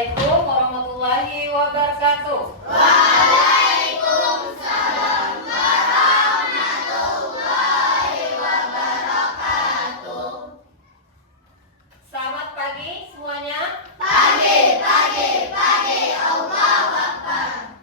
Assalamualaikum warahmatullahi wabarakatuh. Waalaikumsalam warahmatullahi wabarakatuh. Selamat pagi semuanya. Pagi, Allahu Akbar.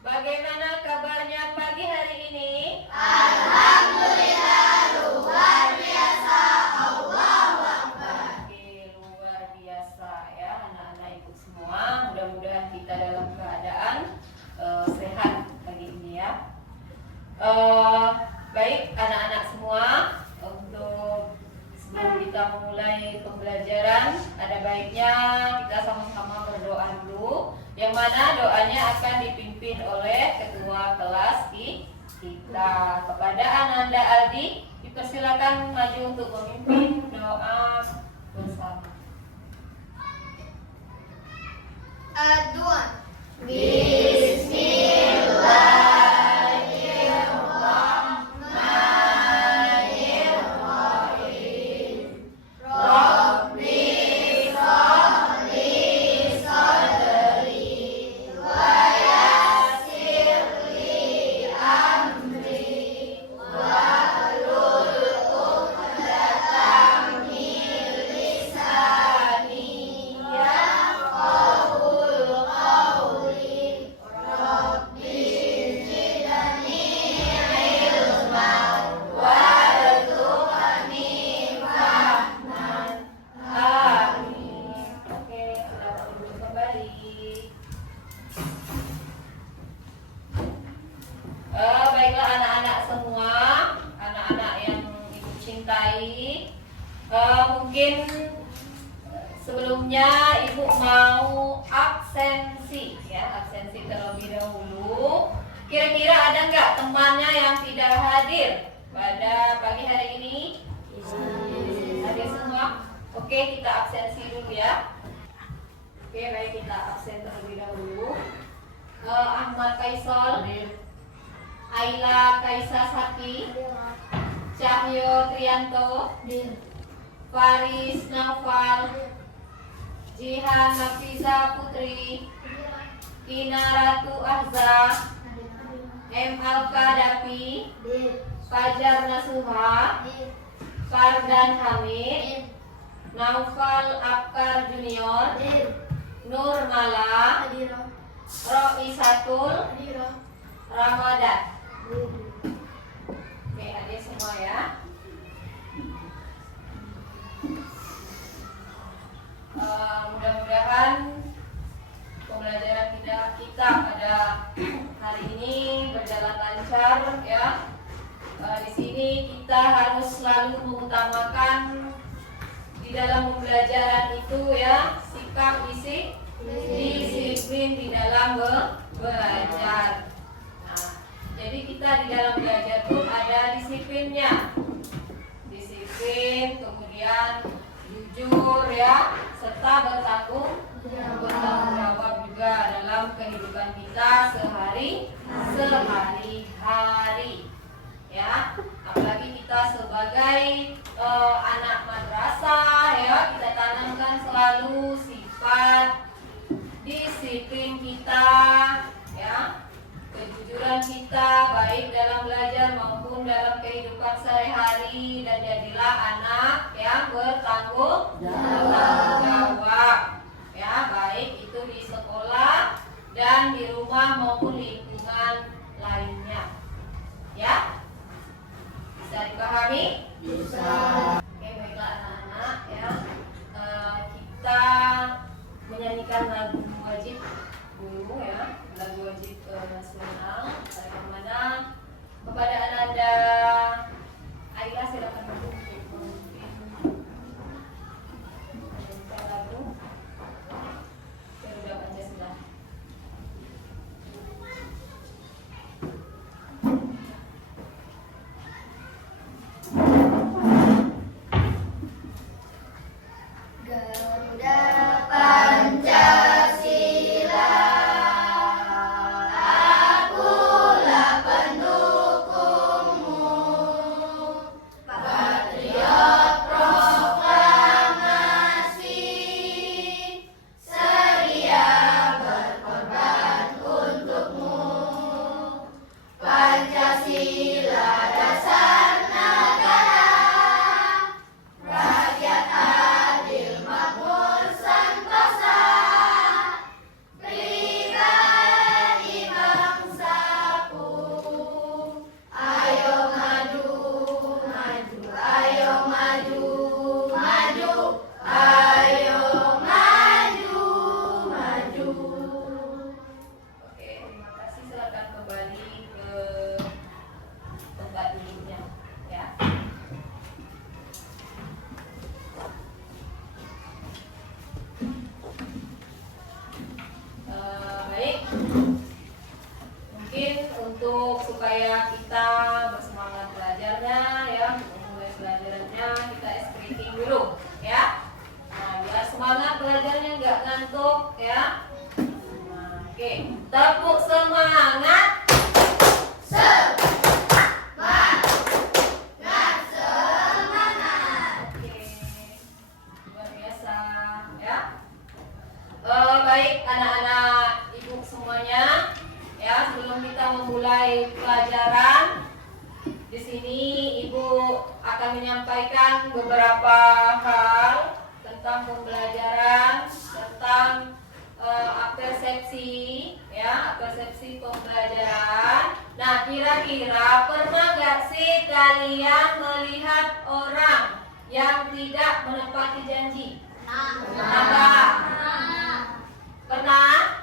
Bagaimana kabarnya pagi hari ini? Alhamdulillah, luar biasa, Allahu Akbar. Oke, luar biasa ya anak-anak ibu semua. Mudah-mudahan kita dalam keadaan sehat pagi ini ya. Baik anak-anak semua, untuk sebelum kita memulai pembelajaran, ada baiknya kita sama-sama berdoa dulu, yang mana doanya akan dipimpin oleh ketua kelas kita. Kepada Ananda Aldi, dipersilakan maju untuk memimpin doa bersama. Adduan. Bismillahirrahmanirrahim. Rabbi sholli sadri wa yassir li amri wahlul 'uqdatam min lisani yafqahul qawli. Rabbi zidni ilman warzuqni fahman. Amin. Oke, selamat duduk kembali. Baiklah anak-anak semua, anak-anak yang ibu cintai, mungkin sebelumnya ibu mau absensi ya, absensi terlebih dahulu. Kira-kira ada nggak temannya yang tidak hadir pada pagi hari ini? Hadir semua? Oke, kita absensi dulu ya. Oke, baik, kita absen terlebih dahulu. Ahmad Kaisol, Aila Kaisa Saki, Cahyo Trianto, Faris Naufal, Jihan Nafisa Putri, Kina Ratu Ahza, M. Alka Dapi, Fajar Nasuha, Fardan Hamid, Naufal Abkar Junior, Nur Mala, Roisatul Ramadan. Oke, adik semua ya. Mudah-mudahan pembelajaran kita pada hari ini berjalan lancar ya. Di sini kita harus selalu mengutamakan di dalam pembelajaran itu ya, sikap disiplin di dalam belajar. Nah, jadi kita di dalam belajar pun ada disiplinnya. Disiplin, kemudian jujur ya, serta bertanggung jawab juga dalam kehidupan kita sehari-hari ya. Apalagi kita sebagai anak madrasah ya, kita tanamkan selalu sifat disiplin kita ya, kejujuran kita baik dalam belajar maupun dalam kehidupan sehari-hari, dan jadilah anak yang bertanggung jawab ya, baik itu di sekolah dan di rumah maupun lingkungan lainnya ya. Bisa dipahami? Bisa. Oke, baiklah anak-anak ya. Kita menyanyikan lagu wajib dulu ya, lagu wajib nasional. Yang mana kepada Ananda Aila silakan duduk untuk memimpin tentang beberapa hal tentang pembelajaran, tentang persepsi, ya, persepsi pembelajaran. Nah, kira-kira pernah nggak sih kalian melihat orang yang tidak menepati janji? Pernah? Pernah?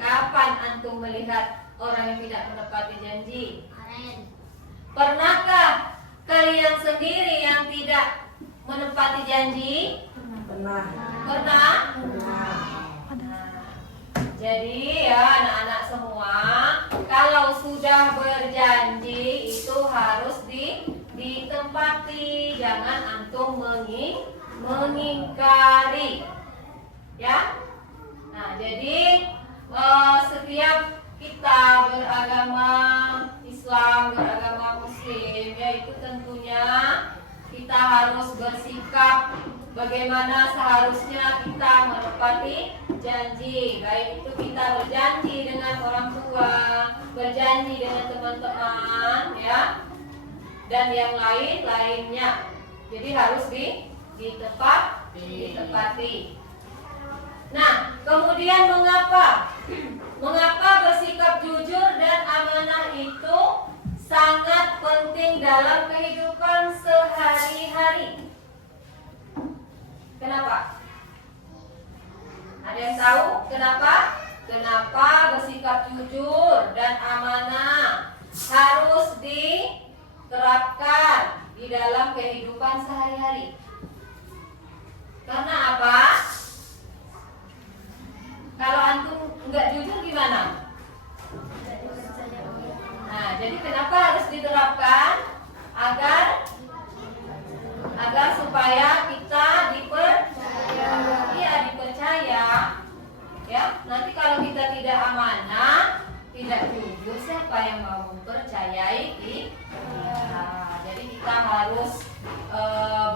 Kapan antum melihat orang yang tidak menepati janji? Pernahkah kalian sendiri yang tidak menepati janji? Pernah. Pernah? Jadi ya anak-anak semua, kalau sudah berjanji itu harus ditepati, jangan antum mengingkari. Ya. Nah, jadi setiap kita beragama Islam, beragama Muslim, yaitu tentunya kita harus bersikap bagaimana seharusnya kita menepati janji. Baik itu kita berjanji dengan orang tua, berjanji dengan teman-teman, ya, dan yang lainnya. Jadi harus ditepati. Nah, kemudian mengapa bersikap jujur dan amanah itu sangat penting dalam kehidupan sehari-hari? Kenapa? Ada yang tahu kenapa? Kenapa bersikap jujur dan amanah harus diterapkan di dalam kehidupan sehari-hari? Karena apa? Kalau antum nggak jujur gimana? Nah, jadi kenapa harus diterapkan? Agar supaya kita dipercaya. Ya, nanti kalau kita tidak amanah, tidak jujur, siapa yang mau mempercayai kita? Jadi kita harus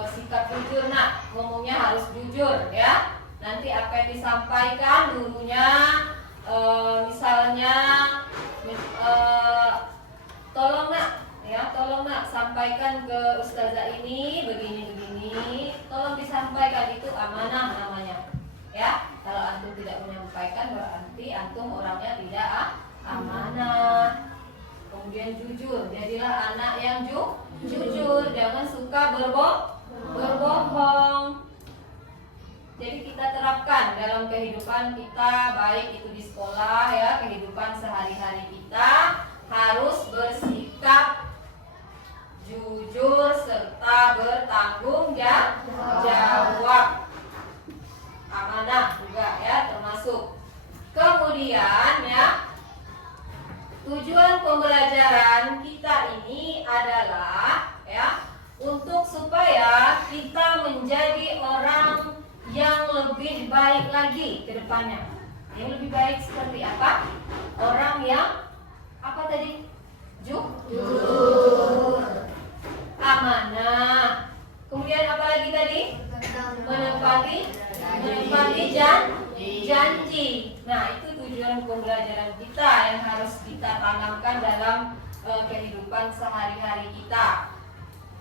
bersikap jujur, nak. Ngomongnya harus jujur, ya. Nanti apa yang disampaikan gurunya, misalnya tolong nak sampaikan ke ustazah ini begini, tolong disampaikan, itu amanah namanya, ya. Kalau antum tidak menyampaikan berarti antum orangnya tidak amanah. Kemudian jujur, jadilah anak yang jujur, jangan suka berbohong. Jadi kita terapkan dalam kehidupan kita, baik itu di sekolah, ya, kehidupan sehari-hari kita harus bersikap jujur serta bertanggung jawab. Amanah juga, ya, termasuk. Kemudian, ya, tujuan pembelajaran kita ini adalah, ya, untuk supaya kita menjadi orang yang lebih baik lagi ke depannya. Yang lebih baik seperti apa? Orang yang apa tadi? Jujur, amanah. Kemudian apa lagi tadi? Menepati janji. Nah, itu tujuan pembelajaran kita yang harus kita tanamkan dalam kehidupan sehari-hari kita.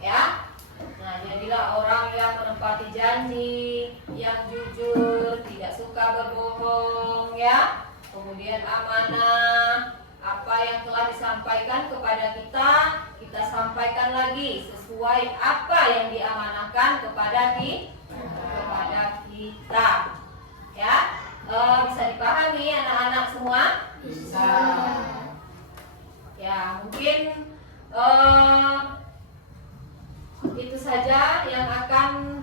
Ya. Nah, jadilah orang yang menepati janji, yang jujur, tidak suka berbohong, ya. Kemudian amanah, apa yang telah disampaikan kepada kita, kita sampaikan lagi sesuai apa yang diamanahkan kepada kita. Ya, bisa dipahami anak-anak semua? Bisa. Ya, mungkin itu saja yang akan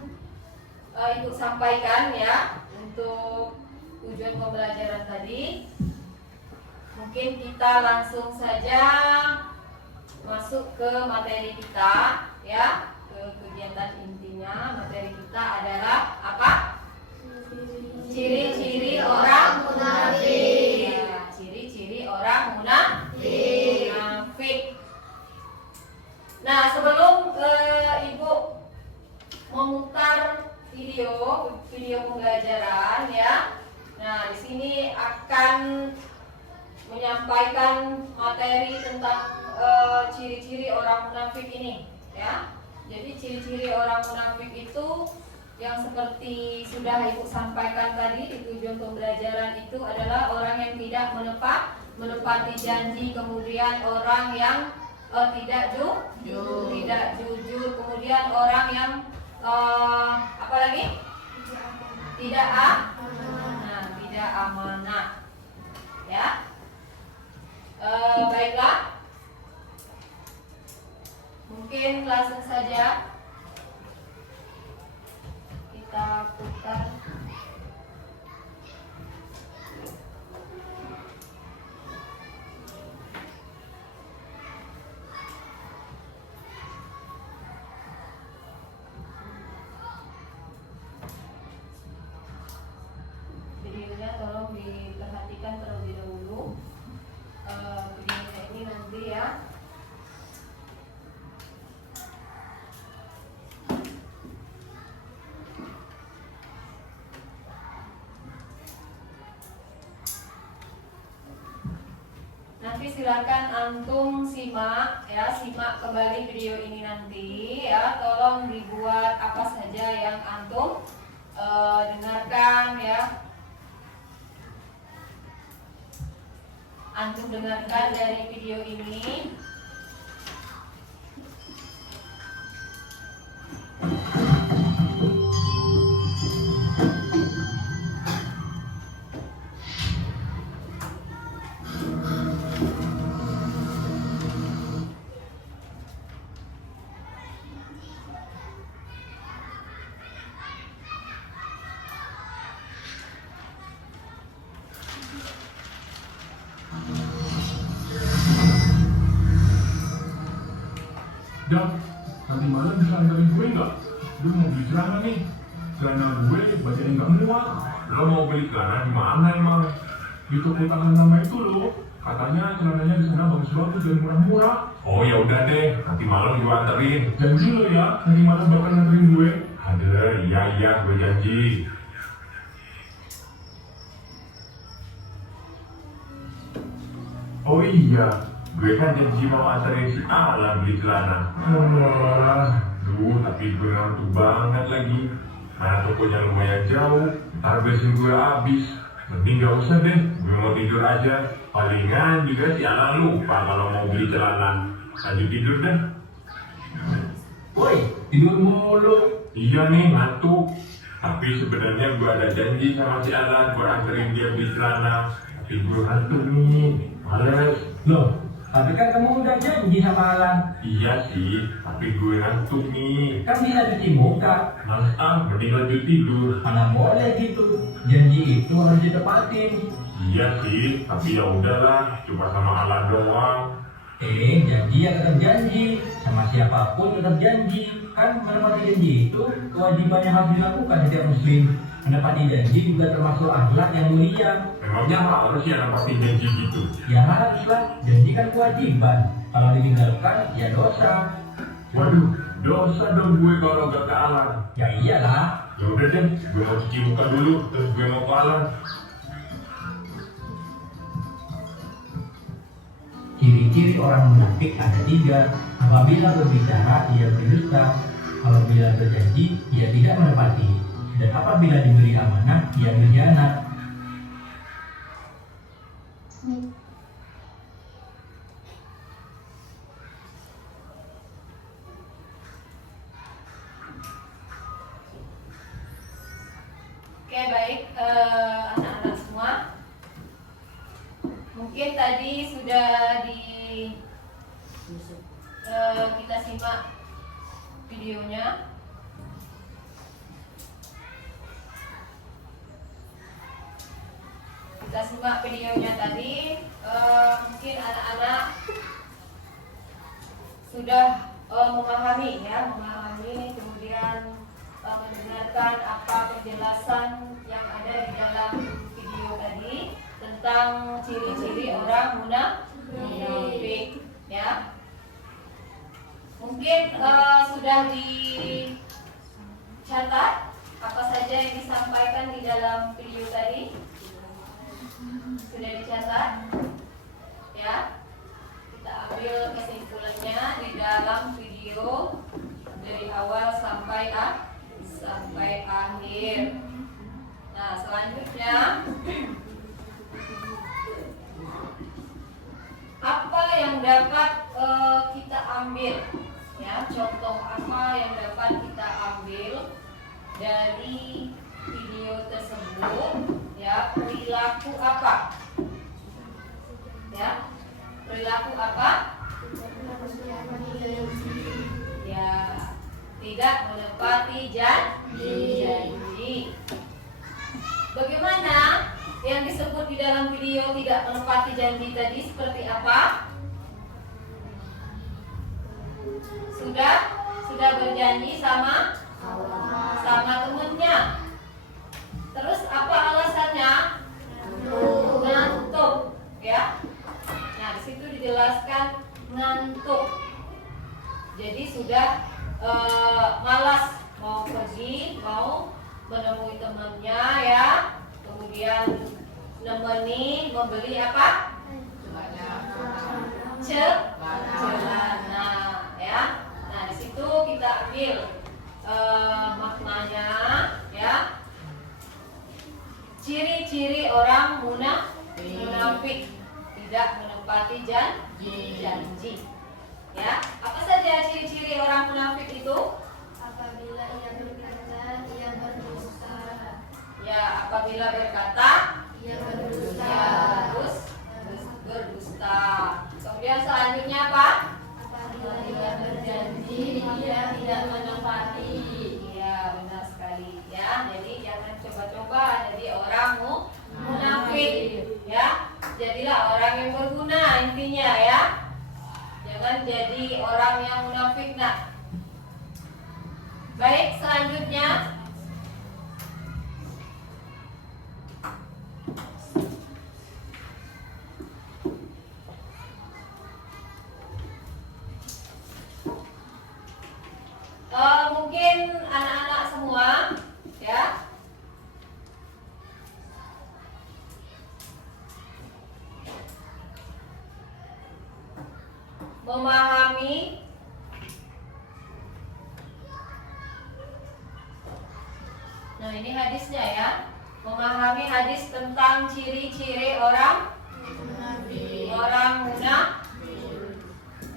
Ibu sampaikan, ya, untuk tujuan pembelajaran tadi. Mungkin kita langsung saja masuk ke materi kita, ya, ke kegiatan intinya. Materi kita adalah apa? Ciri-ciri orang munafik. Ya, ciri-ciri orang munafik. Nah, sebelum Ibu memutar video pembelajaran, ya. Nah, di sini akan menyampaikan materi tentang ciri-ciri orang munafik ini, ya. Jadi ciri-ciri orang munafik itu yang seperti sudah Ibu sampaikan tadi di tujuan pembelajaran itu adalah orang yang tidak menepati janji, kemudian orang yang tidak jujur, kemudian orang yang apa lagi? Tidak amanah. Ya. Baiklah. Mungkin langsung saja kita putar. Videonya tolong diperhatikan terlebih dahulu. Videonya ini nanti ya. Nanti silakan antum simak kembali video ini nanti ya. Tolong dibuat apa saja yang antum dengarkan ya. Antum dengarkan dari video ini. Dan nanti malam bisa antarin gue nggak? Lu mau beli celana nih? Celana gue badannya nggak muat. Lo mau beli celana di mana emang? Di toko tangan nama itu lo. Katanya celananya di sana bagus-bagus dan murah-murah. Oh ya udah deh, nanti malam gue anterin. Janji lo ya, nanti malam bakal nganterin gue. Ada, iya gue janji. Oh iya, gue kan janji mau anterin si Alan beli celana. Tapi gue ngantuk banget lagi. Mana tokonya lumayan jauh, ntar bensin gue habis. Mending gak usah deh, gue mau tidur aja. Palingan juga si Alan lupa kalau mau beli celana. Lanjut tidur deh. Woi, tidur mulu. Iya nih, ngantuk. Tapi sebenarnya gue ada janji sama si Alan buat anterin dia beli celana. Tapi gue ngantuk nih, males. Loh, tapi kan kamu udah janji sama Alan. Iya sih, tapi gue ngantuk nih. Kan bisa cuci muka. Males mending lanjut tidur. Mana boleh gitu. Janji itu harus ditepatin. Iya sih, tapi ya udahlah, cuma sama Alan doang. Janji ya tetap janji. Sama siapapun tetap janji. Kan menepati janji itu kewajiban yang harus dilakukan setiap muslim. Menepati janji juga termasuk akhlak yang mulia. Memangnya harus ya nempatin janji gitu? Ya haruslah, janji kan kewajiban. Kalau ditinggalkan, ya dosa. Waduh, dosa dong gue kalau gak ke Alan. Ya iyalah. Ya udah deh, gue mau cuci muka dulu, terus gue mau ke Alan. Ciri-ciri orang munafik ada 3. Apabila berbicara, ia berdusta. Apabila berjanji, ia tidak menepati. Dan apabila diberi amanah, ia berkhianat. Oke, baik anak-anak semua. Mungkin tadi sudah kita simak videonya. Kita simak videonya tadi. Mungkin anak-anak sudah memahami, kemudian mendengarkan apa penjelasan yang ada di dalam video tadi tentang ciri-ciri orang munafik, ya. Mungkin sudah dicatat apa saja yang disampaikan di dalam video tadi. Sudah dicatat, ya. Kita ambil kesimpulannya di dalam video dari awal sampai akhir. Nah, selanjutnya apa yang dapat kita ambil? Ya, contoh apa yang dapat kita ambil dari video tersebut? Ya, perilaku apa? Ya, perilaku apa? Ya, tidak menepati janji. Bagaimana yang disebut di dalam video tidak menepati janji tadi seperti apa? Sudah berjanji sama temennya. Terus apa alasannya? Ngantuk, ya. Nah, di situ dijelaskan ngantuk. Jadi sudah malas mau pergi, mau menemui temannya, ya. Kemudian membeli apa? Celana, ya. Nah, di situ kita ambil maknanya, ya. Ciri-ciri orang munafik tidak menepati janji. Ya, apa saja ciri-ciri orang munafik itu? Apabila ia berkata, ia berdusta. Ya, apabila berkata, Ia berdusta. berdusta. Kemudian selanjutnya apa? Apabila ia berjanji, ia tidak menepati. Iya, benar sekali. Ya, jadi jangan coba-coba jadi orang munafik. Ya, jadilah orang yang berguna intinya, ya. Jangan jadi orang yang munafik, nak. Baik, selanjutnya mungkin anak-anak semua, ya, memahami nah ini hadisnya, ya. Memahami hadis tentang ciri-ciri orang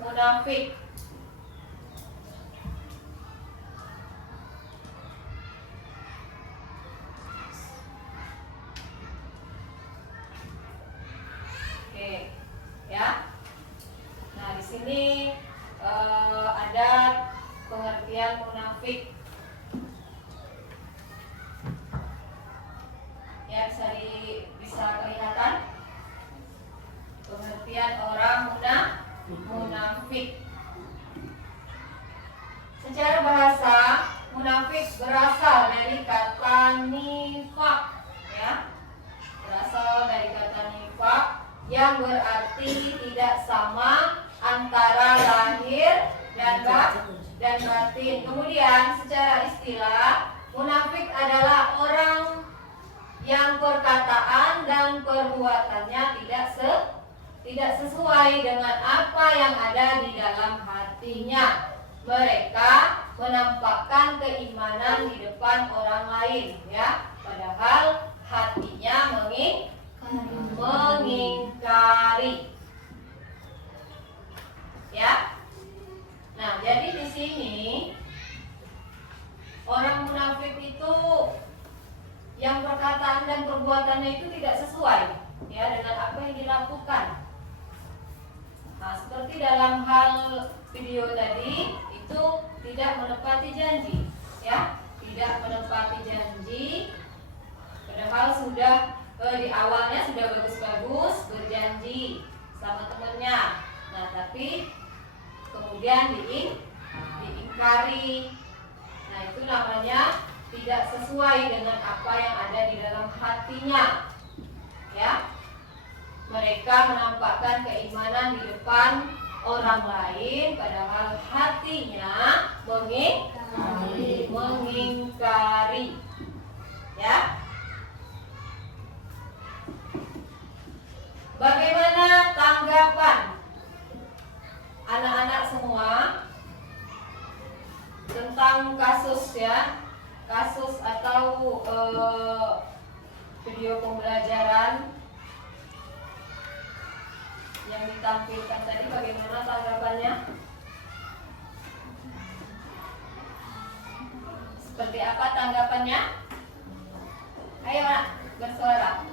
munafik. Oke, ya. Nah, di sini ada pengertian munafik. Ya, bisa kelihatan pengertian orang munafik. Secara bahasa, munafik berasal dari kata nifak, ya. Berasal dari kata nifak yang berarti tidak sama antara lahir dan batin. Kemudian secara istilah, munafik adalah orang yang perkataan dan perbuatannya tidak sesuai dengan apa yang ada di dalam hatinya. Mereka menampakkan keimanan di depan orang lain, ya, padahal hatinya mengingkari. Ya. Nah, jadi di sini orang munafik itu yang perkataan dan perbuatannya itu tidak sesuai, ya, dengan apa yang dilakukan. Nah, seperti dalam hal video tadi itu tidak menepati janji, ya, tidak menepati janji, padahal sudah di awalnya sudah bagus-bagus berjanji sama temannya. Nah, tapi kemudian diingkari. Nah, itu namanya tidak sesuai dengan apa yang ada di dalam hatinya, ya. Mereka menampakkan keimanan di depan orang lain, padahal hatinya mengingkari, ya. Bagaimana tanggapan anak-anak semua kasus ya, kasus atau video pembelajaran yang ditampilkan tadi, bagaimana tanggapannya? Seperti apa tanggapannya? Ayo nak, bersuara.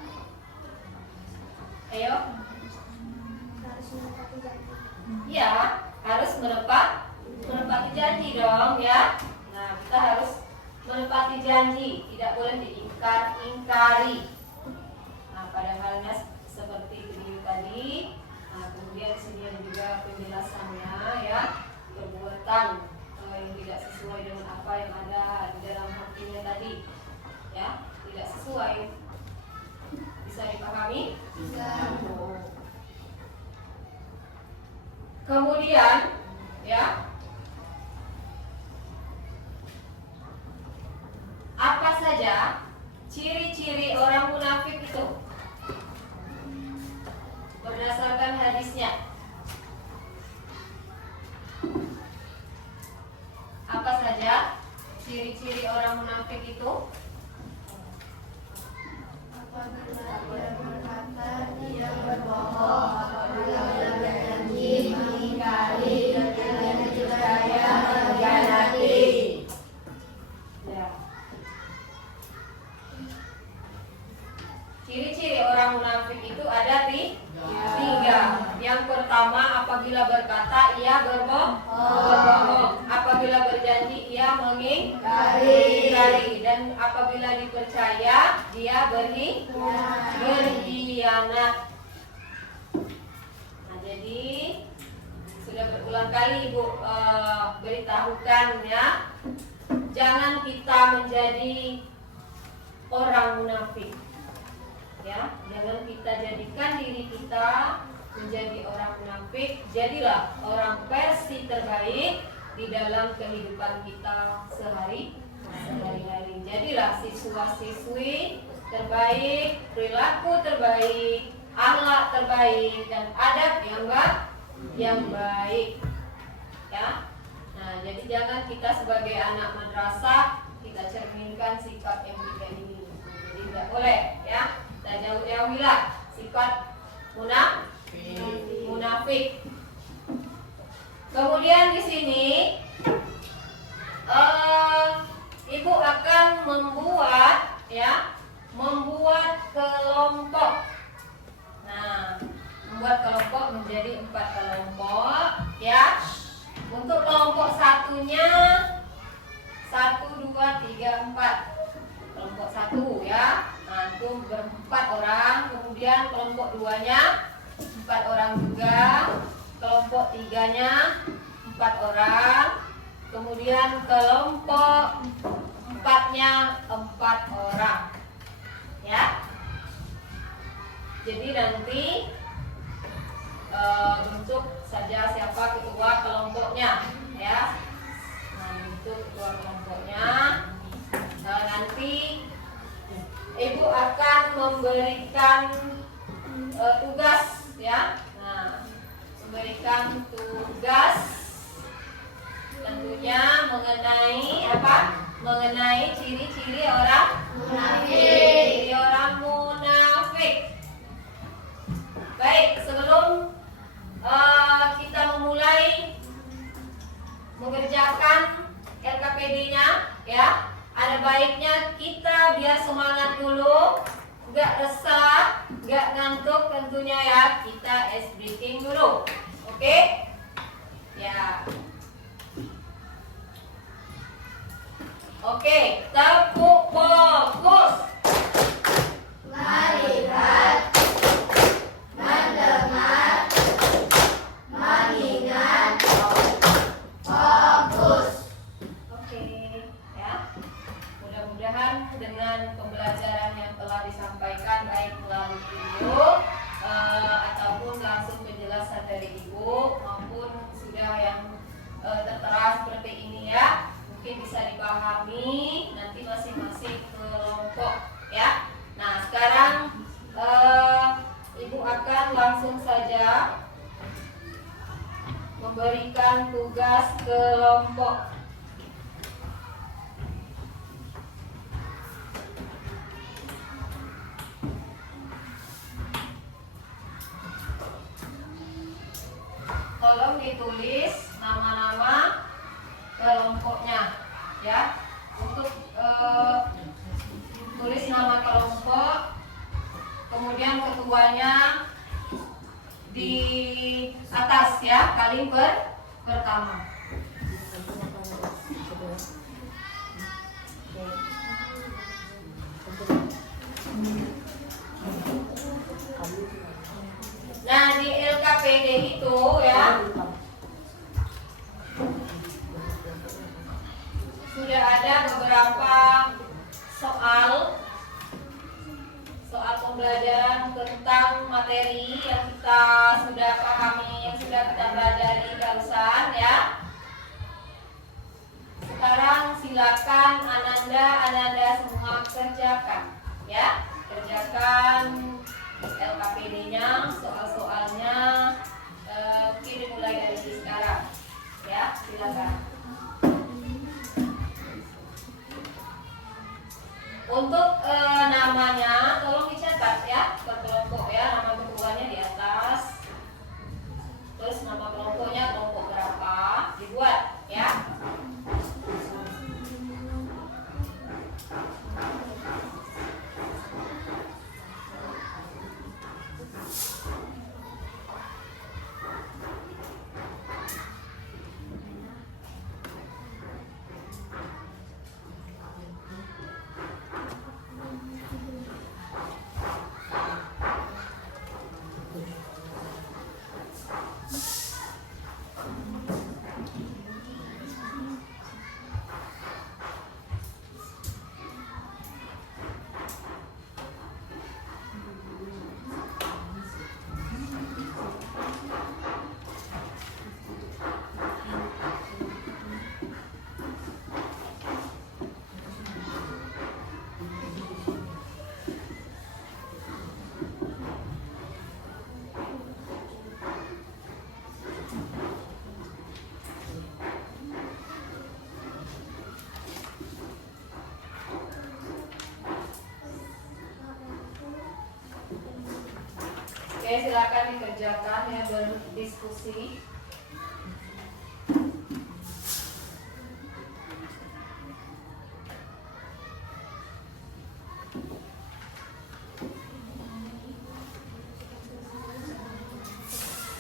Ayo. Harus menepati janji. Ya, harus menepati janji dong ya. Nah, kita harus menepati janji, tidak boleh diingkari. Nah, pada halnya seperti video tadi. Nah, kemudian sini ada juga penjelasannya ya, perbuatan yang tidak sesuai dengan apa yang ada di dalam hatinya tadi, ya, tidak sesuai. Bisa dipahami? Bisa. Kemudian ya, apa saja ciri-ciri orang munafik itu berdasarkan hadisnya? Apa saja ciri-ciri orang munafik itu? Apabila ia berkata, ia berbohong. Apabila ia berjanji, mengingkari. Dan ia dipercaya, mengkhianati. Ya. Ciri-ciri orang munafik itu ada tiga. Yang pertama, apabila berkata ia berbohong. Apabila berjanji ia mengingkari. Dan apabila dipercaya dia berkhianat. Nah, jadi sudah berulang kali Ibu beritahukan ya, jangan kita menjadi orang munafik. Ya, jangan kita jadikan diri kita menjadi orang munafik. Jadilah orang versi terbaik di dalam kehidupan kita sehari-hari. Jadilah siswa-siswi terbaik, perilaku terbaik, akhlak terbaik, dan adab yang baik. Ya. Nah, jadi jangan kita sebagai anak madrasah kita cerminkan sifat yang tiga ini. Jadi tidak boleh ya. Dan jauhilah sifat munafik. Kemudian di sini Ibu akan membuat kelompok. Nah, membuat kelompok menjadi 4 kelompok ya. Untuk kelompok satunya 1, 2, 3, 4. Kelompok 1 ya. Nah, itu ber-4 orang. Kemudian kelompok 2-nya 4 orang juga. Kelompok 3-nya 4 orang. Kemudian kelompok 4-nya 4 orang. Ya. Jadi nanti bentuk saja siapa ketua kelompoknya ya. Nah, bentuk ketua kelompoknya. Nah, nanti Ibu akan memberikan tugas ya. Nah, memberikan tugas tentunya mengenai apa? Mengenai ciri-ciri orang munafik. Ciri orang munafik. Baik, sebelum kita memulai mengerjakan LKPD-nya ya, ada baiknya kita biar semangat dulu, nggak resah, nggak ngantuk tentunya ya, kita ice breathing dulu, oke? Ya, oke, tepuk fokus. Melihat, mendengar, mengingat, fokus. Oke, ya. Mudah-mudahan dengan pembelajaran yang telah disampaikan baik melalui video ataupun langsung penjelasan dari Ibu maupun sudah yang tertera seperti ini ya, mungkin bisa dipahami nanti masing-masing kelompok ya. Nah, sekarang Ibu akan langsung saja memberikan tugas kelompok. tolong ditulis nama-nama kelompoknya ya. Untuk tulis nama kelompok, kemudian ketuanya di atas ya, kali pertama. Nah, di LKPD itu ya sudah ada beberapa soal pembelajaran tentang materi yang kita sudah pahami, yang sudah kita pelajari barusan ya. Sekarang silakan Ananda semua kerjakan ya. Kerjakan LKPD-nya, soal-soalnya, mungkin dimulai dari sekarang ya, silakan. Untuk namanya tolong dicatat ya, per kelompok ya, nama ketuanya di atas, terus nama kelompoknya kelompok berapa dibuat ya. Oke, silakan dikerjakan ya, berdiskusi.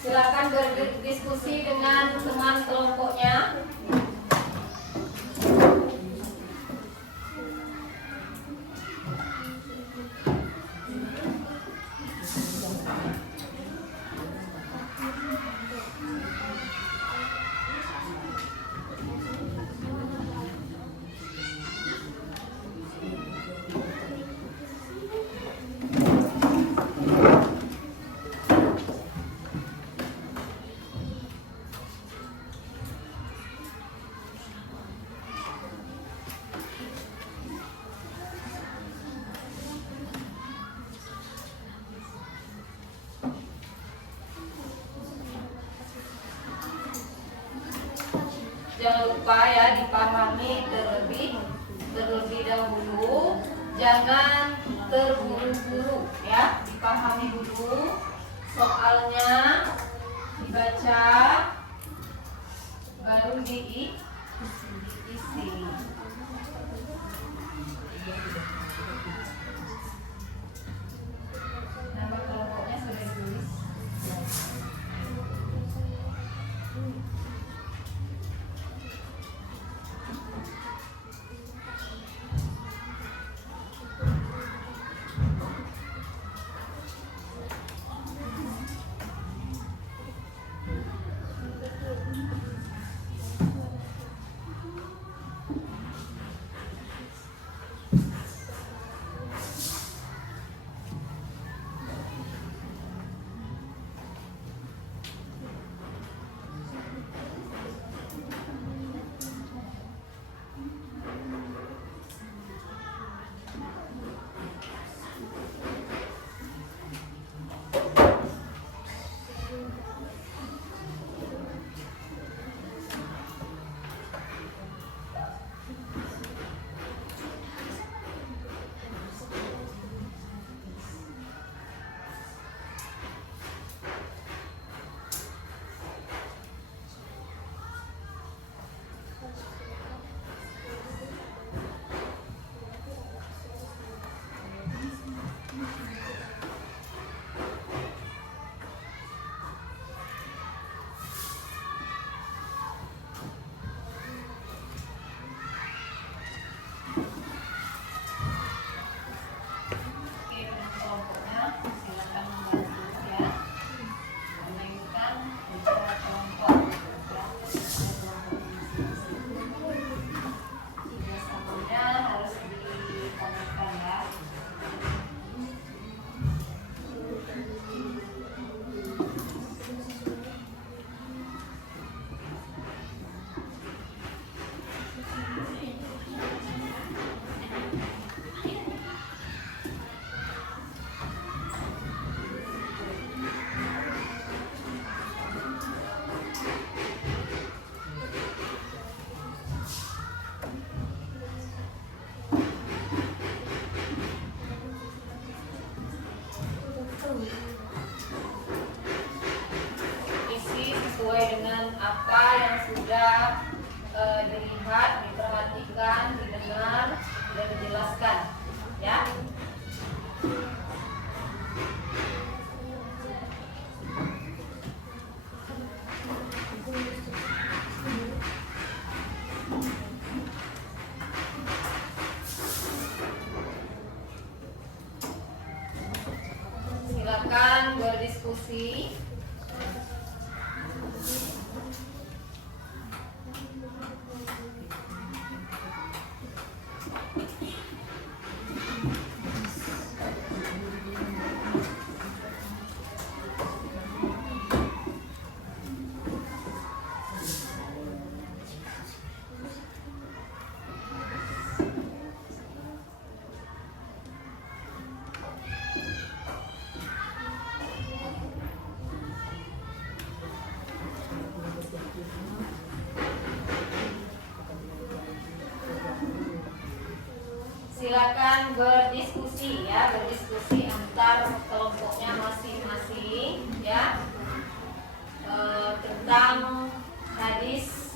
Silakan berdiskusi dengan teman kelompoknya. Jangan lupa ya dipahami terlebih dahulu, jangan terburu-buru ya, dipahami dulu soalnya, dibaca baru diisi. Nama kelompoknya sudah ditulis. didiskusikan, ya. Silakan berdiskusi. Silakan berdiskusi, ya, berdiskusi antar kelompoknya masing-masing, ya, tentang hadis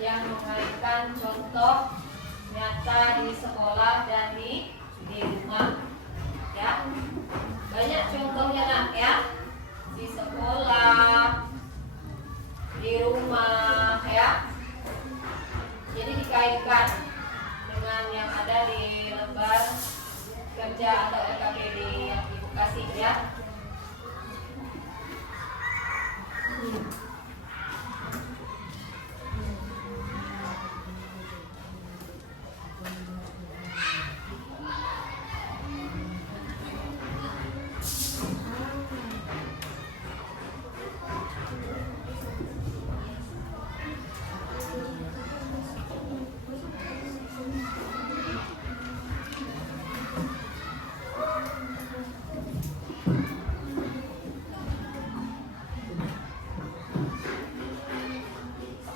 yang mengaitkan contoh nyata di sekolah dan di rumah, ya. Banyak contohnya, nak, ya, di sekolah, di rumah, ya. Jadi dikaitkan dengan yang ada di lembar kerja atau LKPD yang Ibu kasih, ya.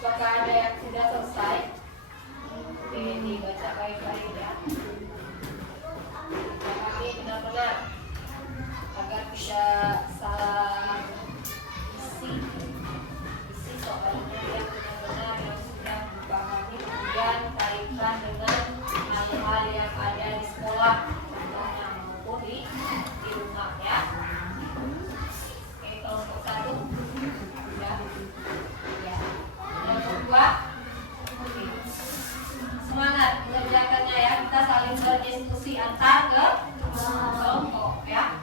Apakah ada yang sudah selesai? Oke, dibaca baik-baik, ya. Dipahami benar-benar agar tidak salah isi soalnya yang benar-benar yang sudah dipahami, kemudian kaitkan dengan hal-hal yang ada di sekolah, contohnya maupun di rumah, ya. Oke, kelompok 1 sudah. Kelompok 2, semangat mengerjakannya, ya. Kita saling berdiskusi antar kelompok, ya.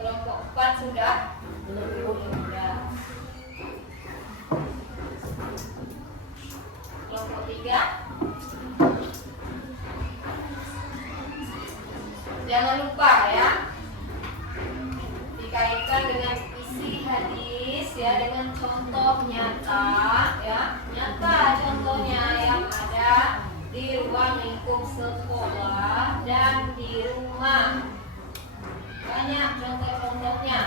Kelompok 4 sudah? Belum. Sudah. Kelompok 3. Jangan lupa, ya, dikaitkan dengan isi hadis, ya, dengan contoh nyata, ya, nyata contohnya yang ada di ruang lingkup sekolah dan di rumah. Banyak contoh-contohnya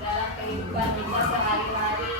dalam kehidupan kita sehari-hari.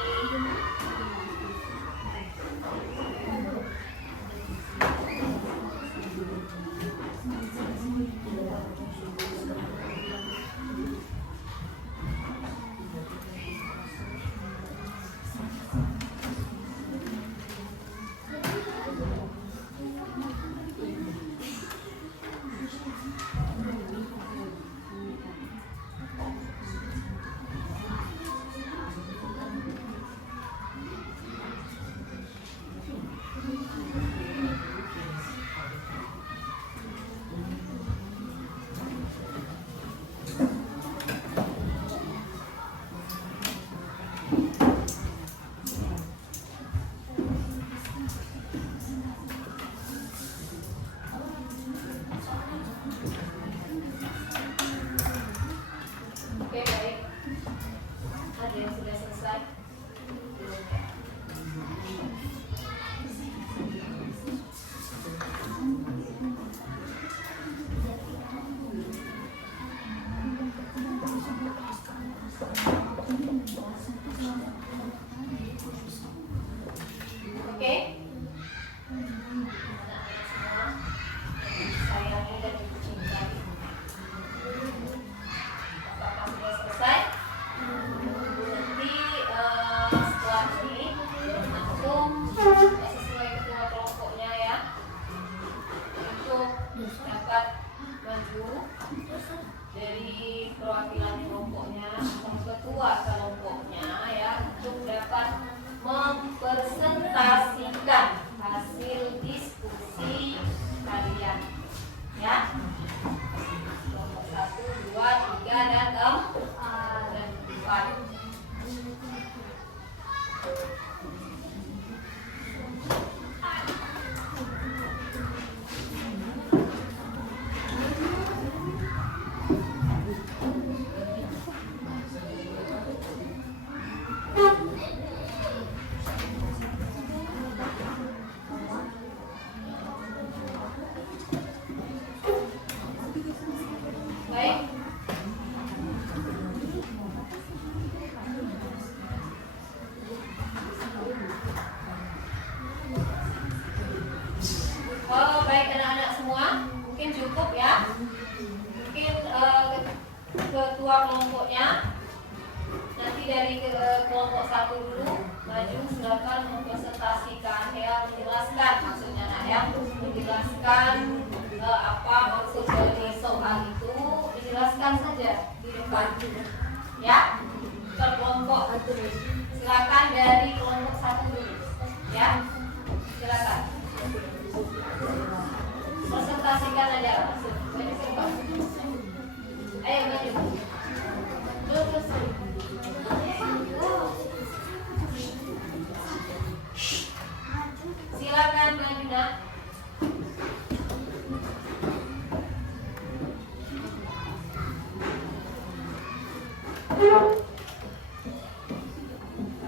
mempresentasikan hasil diskusi kalian. Ya. Kelompok 1, 2, 3 dan 4. Baik. Oh, baik anak-anak semua, mungkin cukup ya. Mungkin ketua kelompoknya nanti dari kelompok 1 dulu maju, silakan mempresentasikan ya, menjelaskan maksudnya nak ya, menjelaskan apa maksud dari soal itu, dijelaskan saja di depan ya. Kelompok silakan dari kelompok 1 dulu ya, silakan presentasikan aja langsung. Ayo maju. Terus. Silakan maju nak.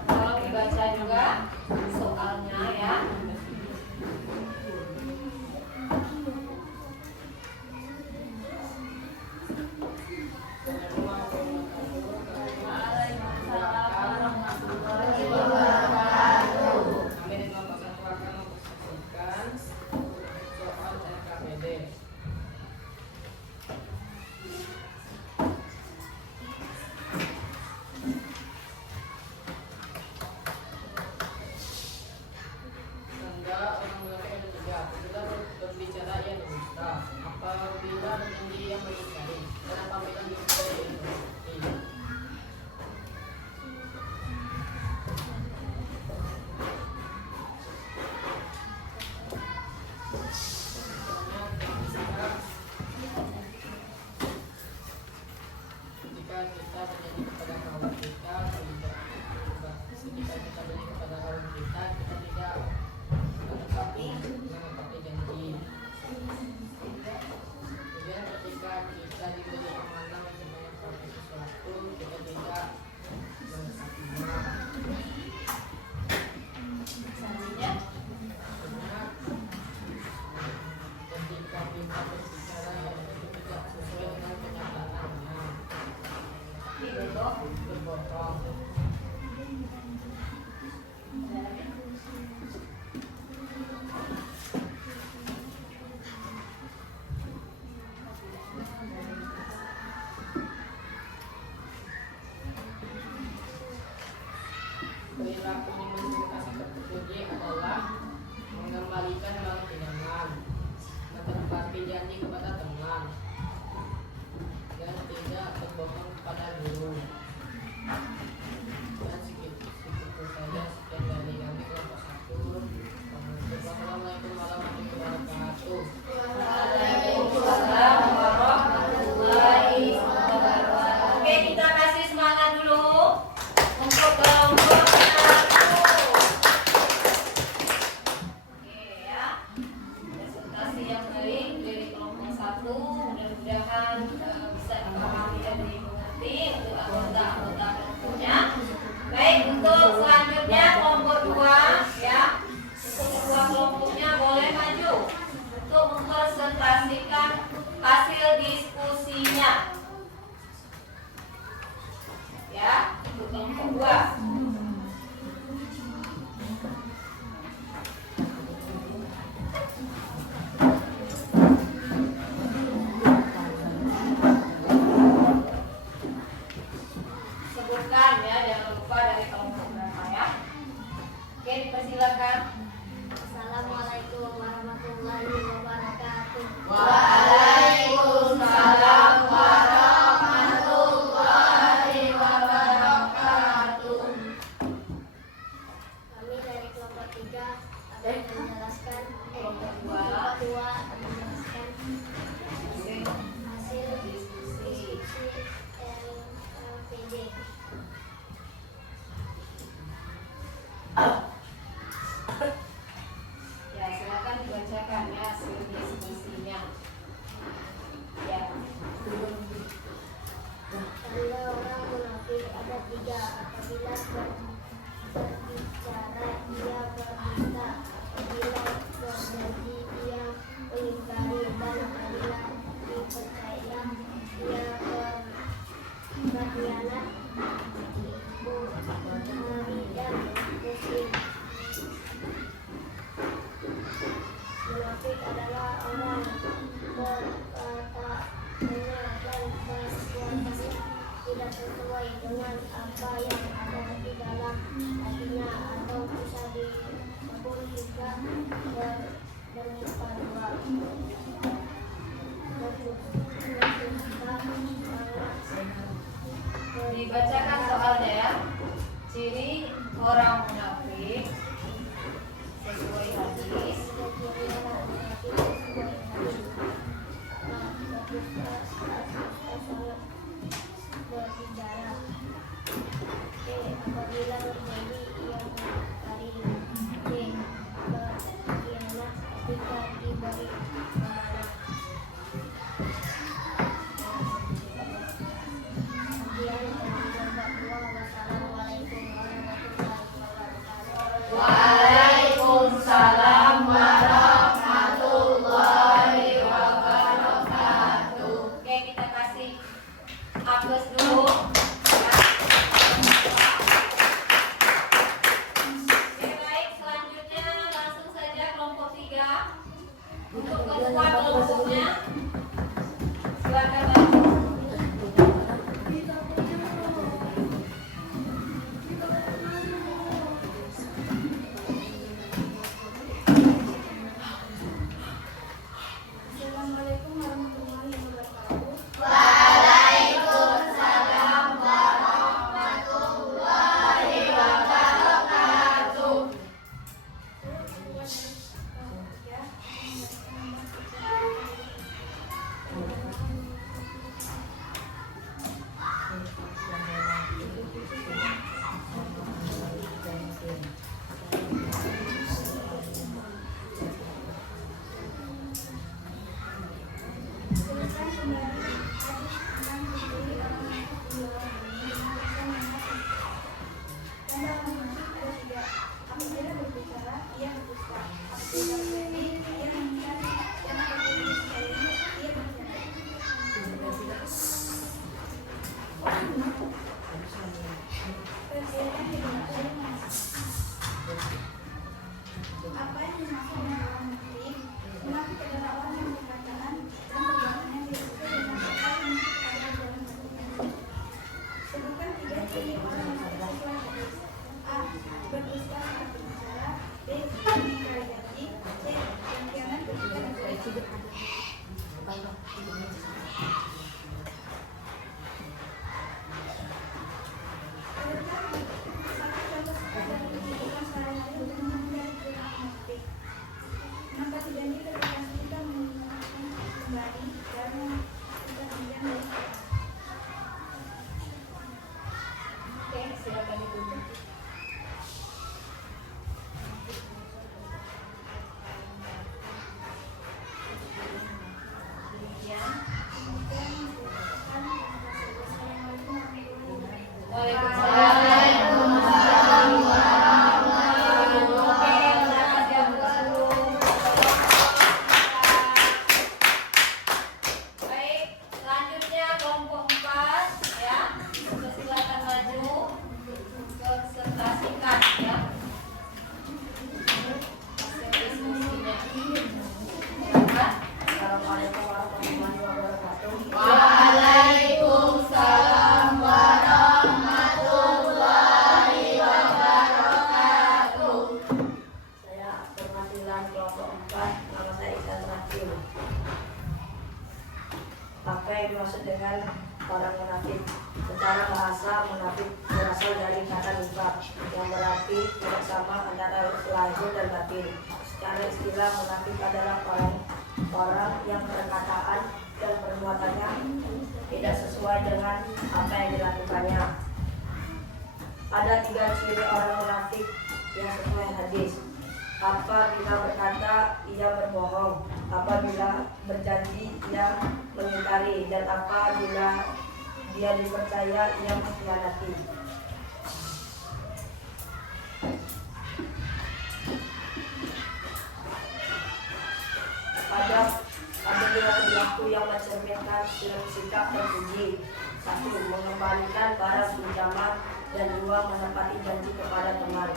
Tolong dibaca juga soalnya ya. Perilaku mengkomunikasi terpuji adalah mengembalikan uang pinjaman, menepati janji kepada teman, dan tidak berbohong kepada guru. Dan segitu saja, sekian dari kami kelompok 1. Wassalamualaikum warahmatullahi wabarakatuh. Waalaikumsalam warahmatullahi wabarakatuh. Oke, kita kasih semangat dulu untuk kelompok 1. Oke ya, presentasi yang baik dari kelompok 1. Mudah-mudahan bisa dipahami dan dimengerti untuk anggota-anggota kelompoknya. Baik, untuk selanjutnya kelompok 2 ya. Untuk kedua kelompoknya boleh maju untuk mempresentasikan hasil diskusinya. Ya, untuk kelompok 2. Sebutkan ya, jangan lupa dari kelompok berapa ya. Oke, dipersilakan. Assalamualaikum warahmatullahi wabarakatuh. Waalaikumsalam warahmatullahi wabarakatuh. Ya, silakan dibacakan ya hasil diskusinya. Ya. Tanda orang munafik ada 3. Apabila berbicara dia berdusta, apabila berjanji dia mengingkari, dan apabila dipercaya dia berkhianat. Bukhari dan Muslim. Munafik adalah orang berkata benar dan berbuat tidak sesuai dengan apa yang ada di dalam hatinya, atau bisa disebut juga berdusta dua. Dibacakan soalnya ya. Ciri orang munafik sesuai hadis. Berbicara. Apabila berjanji ia mengingkari. Berkhianat ketika diberi amanah. Waalaikumsalam warahmatullahi wabarakatuh. Oke, kita kasih aplaus dulu. Oke, baik, selanjutnya langsung saja kelompok 3. Untuk ketua kelompoknya, silakan maju. Assalamualaikum warahmatullahi wabarakatuh. Waalaikumsalam warahmatullahi wabarakatuh. Apa yang dimaksud dengan orang munafik? Munafik adalah orang yang berkata dan perbuatannya tidak sesuai dengan apa yang ada dalam hatinya. Sebutkan 3 ciri orang munafik sesuai hadis. A. Berdusta saat berbicara. B. Mengingkari janji. C. Berkhianat ketika diberi amanah. Kenapa janji ketika kita mengingatkan kembali dan kita kemudian melupakan? Oke, silakan ditutup. Demikian. Waalaikumsalam warahmatullahi wabarakatuh. Baik, selanjutnya kelompok 4 ya. Silakan maju presentasikan ya. Hasil diskusinya. Silakan. Assalamualaikum warahmatullahi wabarakatuh. Waalaikumsalam warahmatullahi wabarakatuh. Saya perwakilan kelompok 4, nama saya Isan Rahim. Apa yang dimaksud dengan orang munafik? Secara bahasa, munafik berasal dari kata nifaq yang berarti tidak sama antara lahir dan batin. Secara istilah, munafik adalah orang yang perkataan dan perbuatannya tidak sesuai dengan apa yang dilakukannya. Ada 3 ciri orang munafik. yang sesuai hadis. Apabila berkata, ia berbohong. Apabila berjanji, ia mengingkari. Dan apabila dia dipercaya, ia mengkhianati. Ada dua perilaku yang mencerminkan sikap terpuji. 1. Mengembalikan barang pinjaman, dan 2. Menepati janji kepada teman.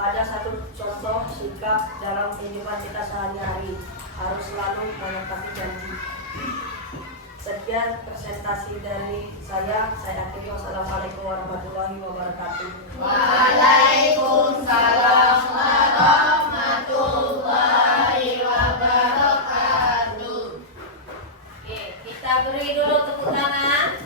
Ada satu contoh sikap dalam kehidupan kita sehari-hari, harus selalu menepati janji. Sekian presentasi dari saya akhiri. Wassalamualaikum warahmatullahi wabarakatuh. Waalaikumsalam warahmatullahi wabarakatuh. Oke, kita beri dulu tepuk tangan.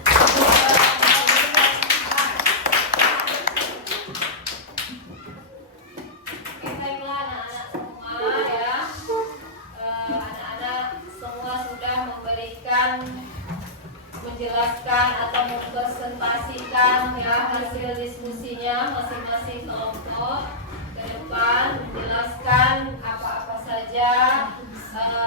Oke, baiklah anak-anak semua ya. Anak-anak semua sudah menjelaskan atau mempresentasikan ya hasil diskusinya masing-masing kelompok ke depan, menjelaskan apa-apa saja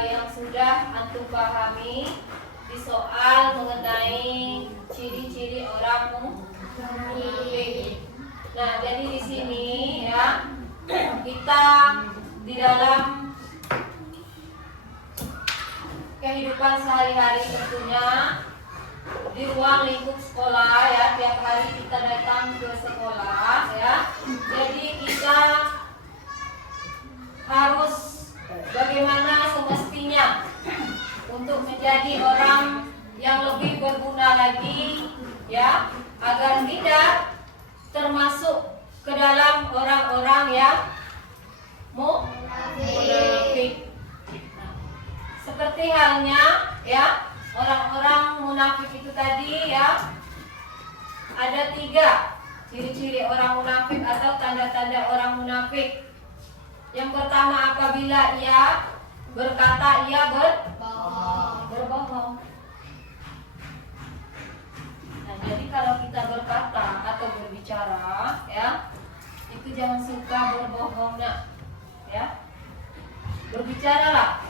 yang sudah antum pahami di soal mengenai ciri-ciri orang munafik. Nah, jadi di sini ya kita di dalam kehidupan sehari-hari tentunya di ruang lingkup sekolah ya, tiap hari kita datang ke sekolah ya. Jadi kita harus bagaimana semestinya untuk menjadi orang yang lebih berguna lagi ya, agar tidak termasuk ke dalam orang-orang yang munafik. Seperti halnya ya orang-orang munafik itu tadi ya, ada 3 ciri-ciri orang munafik atau tanda-tanda orang munafik. Yang pertama, apabila ia berkata, ia berbohong. Nah, jadi kalau kita berkata atau berbicara ya, itu jangan suka berbohong nak ya. Berbicaralah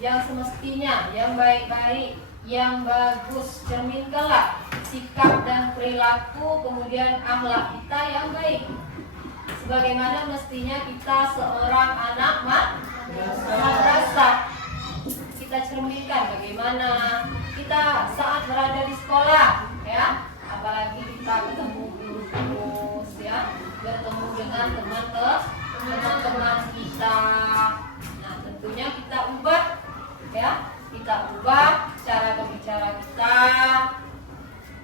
yang semestinya, yang baik-baik, yang bagus. Cerminkanlah sikap dan perilaku, kemudian akhlak kita yang baik, sebagaimana mestinya kita seorang anak madrasah. Kita cerminkan bagaimana kita saat berada di sekolah ya, apalagi kita ketemu guru ya, bertemu dengan teman-teman kita. Nah, tentunya kita ubah ya, kita ubah cara berbicara kita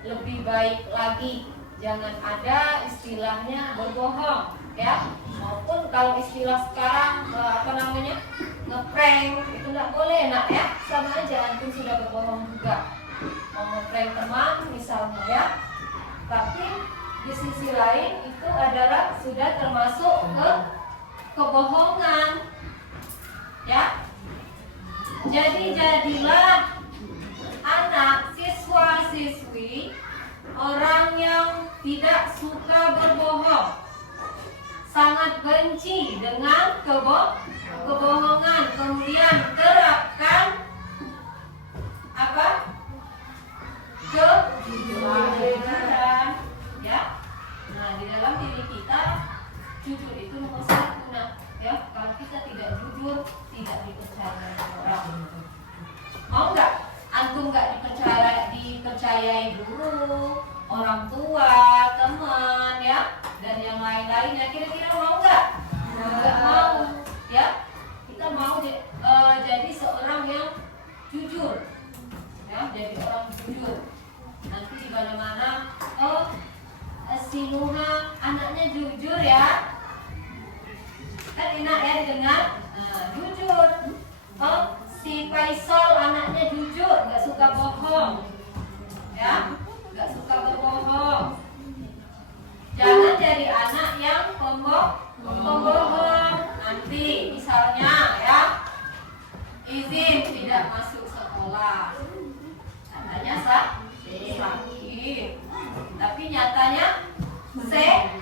lebih baik lagi. Jangan ada istilahnya berbohong ya, maupun kalau istilah sekarang ngeprank, itu nggak boleh nak ya, sama aja antum sudah berbohong juga. Mau ngeprank teman misalnya ya, tapi di sisi lain itu adalah sudah termasuk kebohongan ya. Jadi jadilah anak siswa-siswi orang yang tidak suka berbohong, sangat benci dengan kebohongan, kemudian terapkan apa? Kejujuran ya. Nah, di dalam diri kita jujur itu nomor 1 nah ya. Kalau kita tidak jujur, tidak dipercayai orang. Mau nggak antum nggak dipercayai guru, orang tua, teman ya, dan yang lain-lainnya? Kira-kira mau nggak? Nggak mau ya. Kita mau jadi seorang yang jujur ya, jadi orang jujur. Nanti di mana-mana, si Nuha anaknya jujur ya, kan enak ya didengar. Nah, jujur. Si Faisal anaknya jujur, nggak suka bohong ya, nggak suka berbohong. Jangan jadi anak yang pembohong. Nanti misalnya ya, izin tidak masuk sekolah, katanya sakit. nyatanya sehat.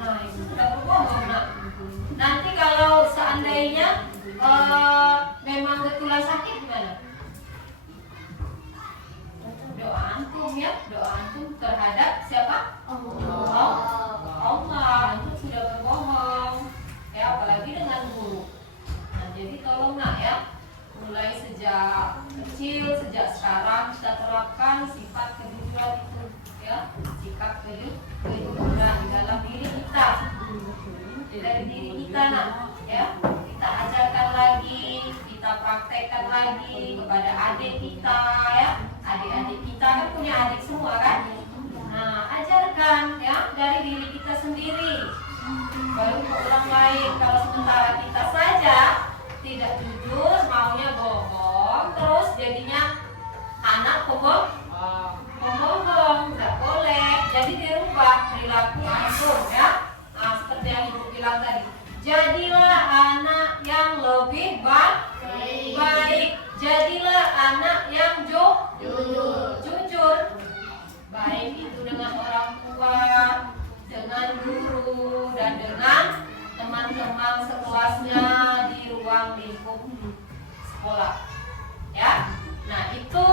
Nah, itu sudah berbohong. Nah, nanti kalau seandainya memang betulan sakit gimana? Doa antum ya, doa antum terhadap siapa? Allah. Itu sudah berbohong. Ya, apalagi dengan guru. Nah, jadi tolong nak ya, mulai sejak kecil, sejak sekarang kita terapkan sifat kejujuran itu ya, sikap kejujuran di dalam diri kita, dari diri kita nak ya, kita ajarkan lagi, kita praktekkan lagi kepada adik kita ya, adik-adik kita kan punya adik semua kan, nah ajarkan ya dari diri kita sendiri, baru ke orang lain. Kalau sementara kita saja tidak jujur, maunya bohong, terus jadinya anak pembohong, nggak boleh. Jadi dirubah perilaku antum ya. Nah, seperti yang ibu bilang tadi, jadilah anak yang lebih baik, jadilah anak yang jujur, baik itu dengan orang tua, dengan guru, dan dengan teman-teman sekelasnya di ruang lingkup sekolah ya. Nah itu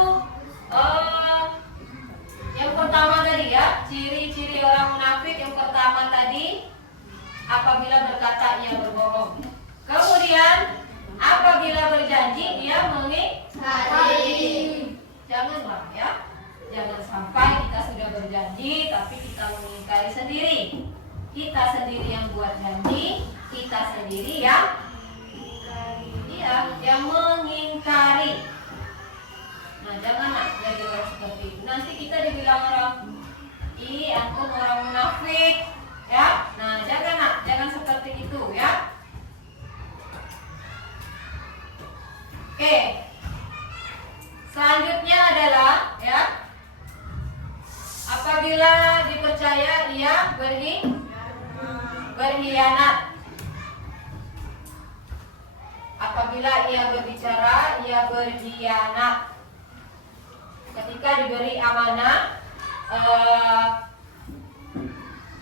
yang pertama tadi ya, ciri-ciri orang munafik. Yang pertama tadi, apabila berkata ia berbohong. Kemudian apabila berjanji ia mengingkari. Janganlah ya, jangan sampai kita sudah berjanji tapi kita mengingkari sendiri. Kita sendiri yang buat janji, kita sendiri yang mengingkari. Nah, jangan nak jadi orang seperti itu. Nanti kita dibilang orang, ih antum orang munafik, ya. Nah, jangan nak, jangan seperti itu, ya. Oke. Selanjutnya adalah, ya, apabila dipercaya ia berkhianat. Apabila ia berbicara, ia berkhianat. Ketika diberi amanah,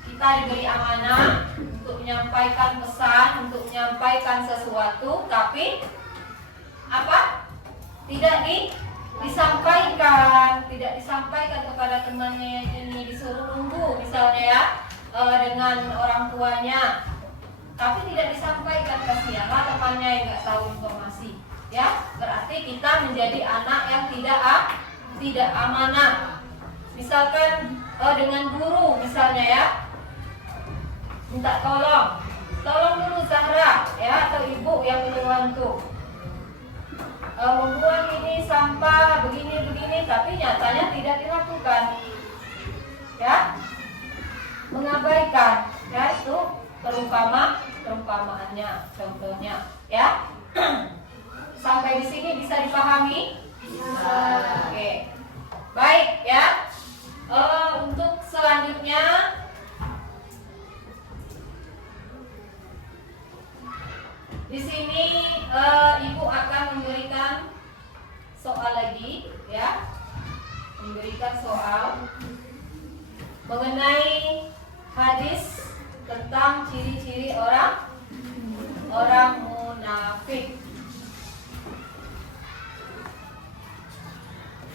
kita diberi amanah untuk menyampaikan pesan, untuk menyampaikan sesuatu, tapi apa? Tidak disampaikan kepada temannya ini, disuruh nunggu misalnya ya, dengan orang tuanya, tapi tidak disampaikan, kasihanlah temannya yang nggak tahu informasi, ya. Berarti kita menjadi anak yang tidak amanah. Misalkan dengan guru misalnya ya, minta tolong dulu Zahra ya, atau ibu yang membantu membuang ini sampah begini, tapi nyatanya tidak dilakukan ya, mengabaikan ya. Itu perumpamaannya, contohnya ya. Sampai di sini bisa dipahami? Oke. Baik ya. Untuk selanjutnya di sini ibu akan memberikan soal lagi ya. Memberikan soal mengenai hadis tentang ciri-ciri orang munafik.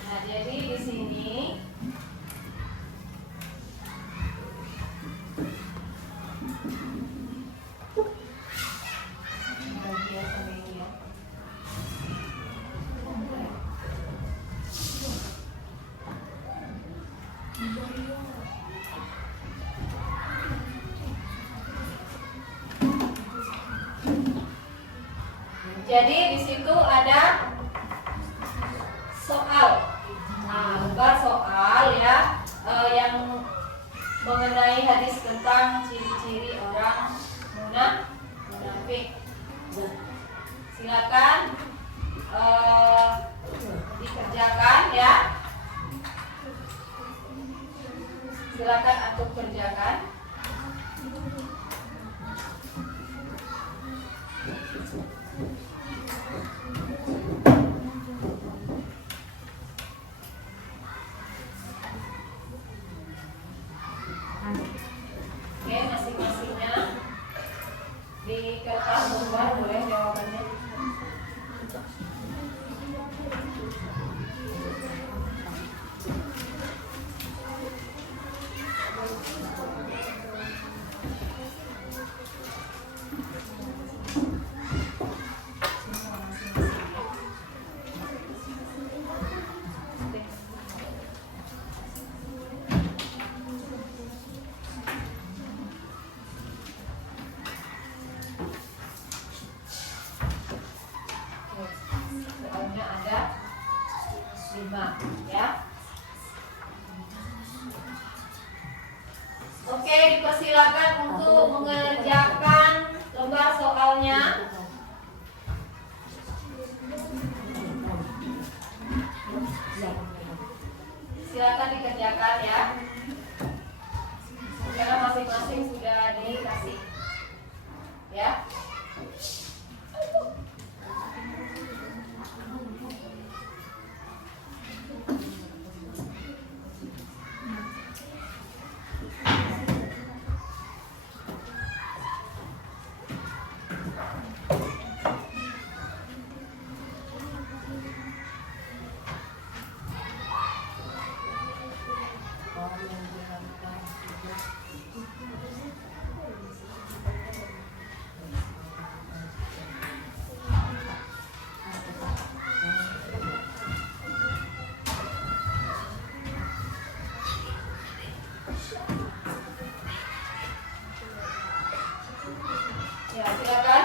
Nah, jadi di sini jadi di situ ada soal. Nah, soal ya yang mengenai hadis tentang ciri-ciri orang munafik. Silakan dikerjakan ya. Silakan untuk kerjakan. Oke, dipersilakan untuk mengerjakan lembar soalnya. Silakan dikerjakan ya. Karena masing-masing sudah dikasih. Ya. Ya, silakan.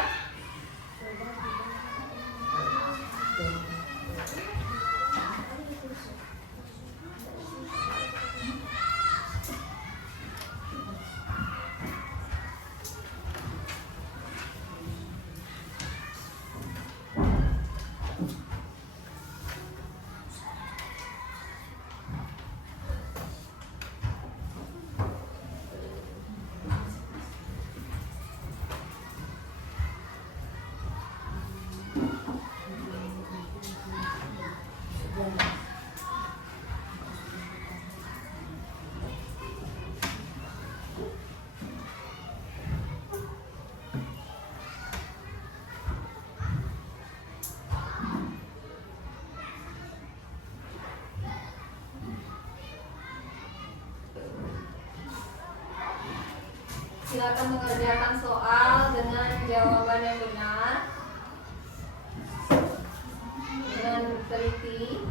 Silakan mengerjakan soal dengan jawaban yang benar, dengan teliti.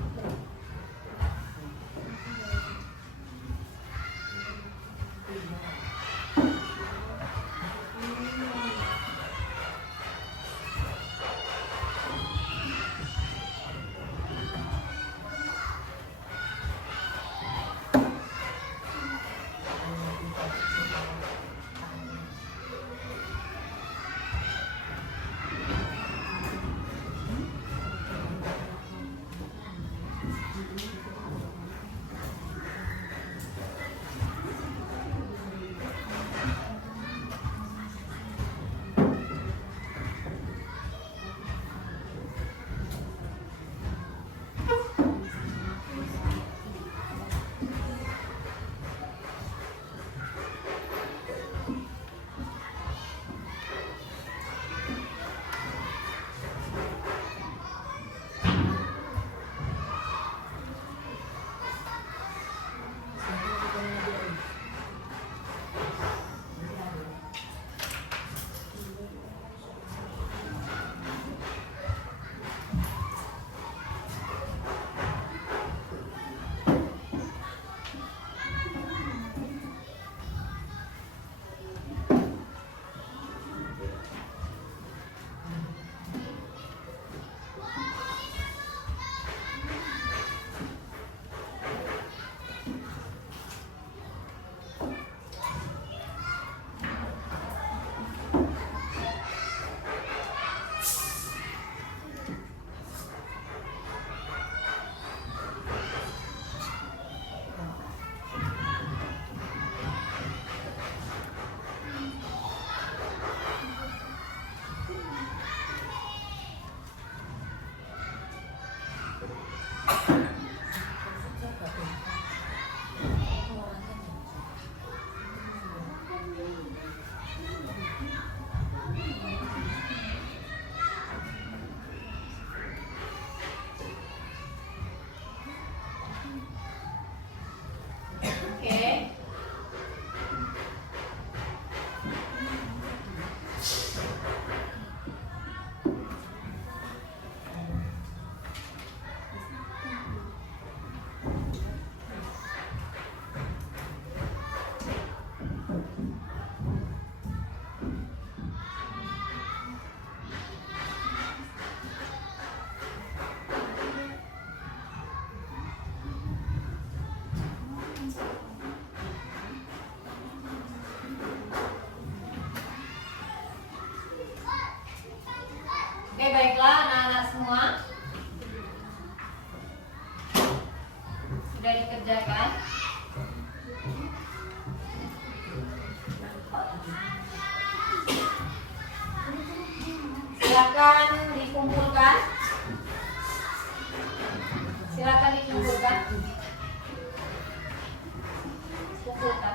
Silakan dikumpulkan. Silakan dikumpulkan. Kumpulkan.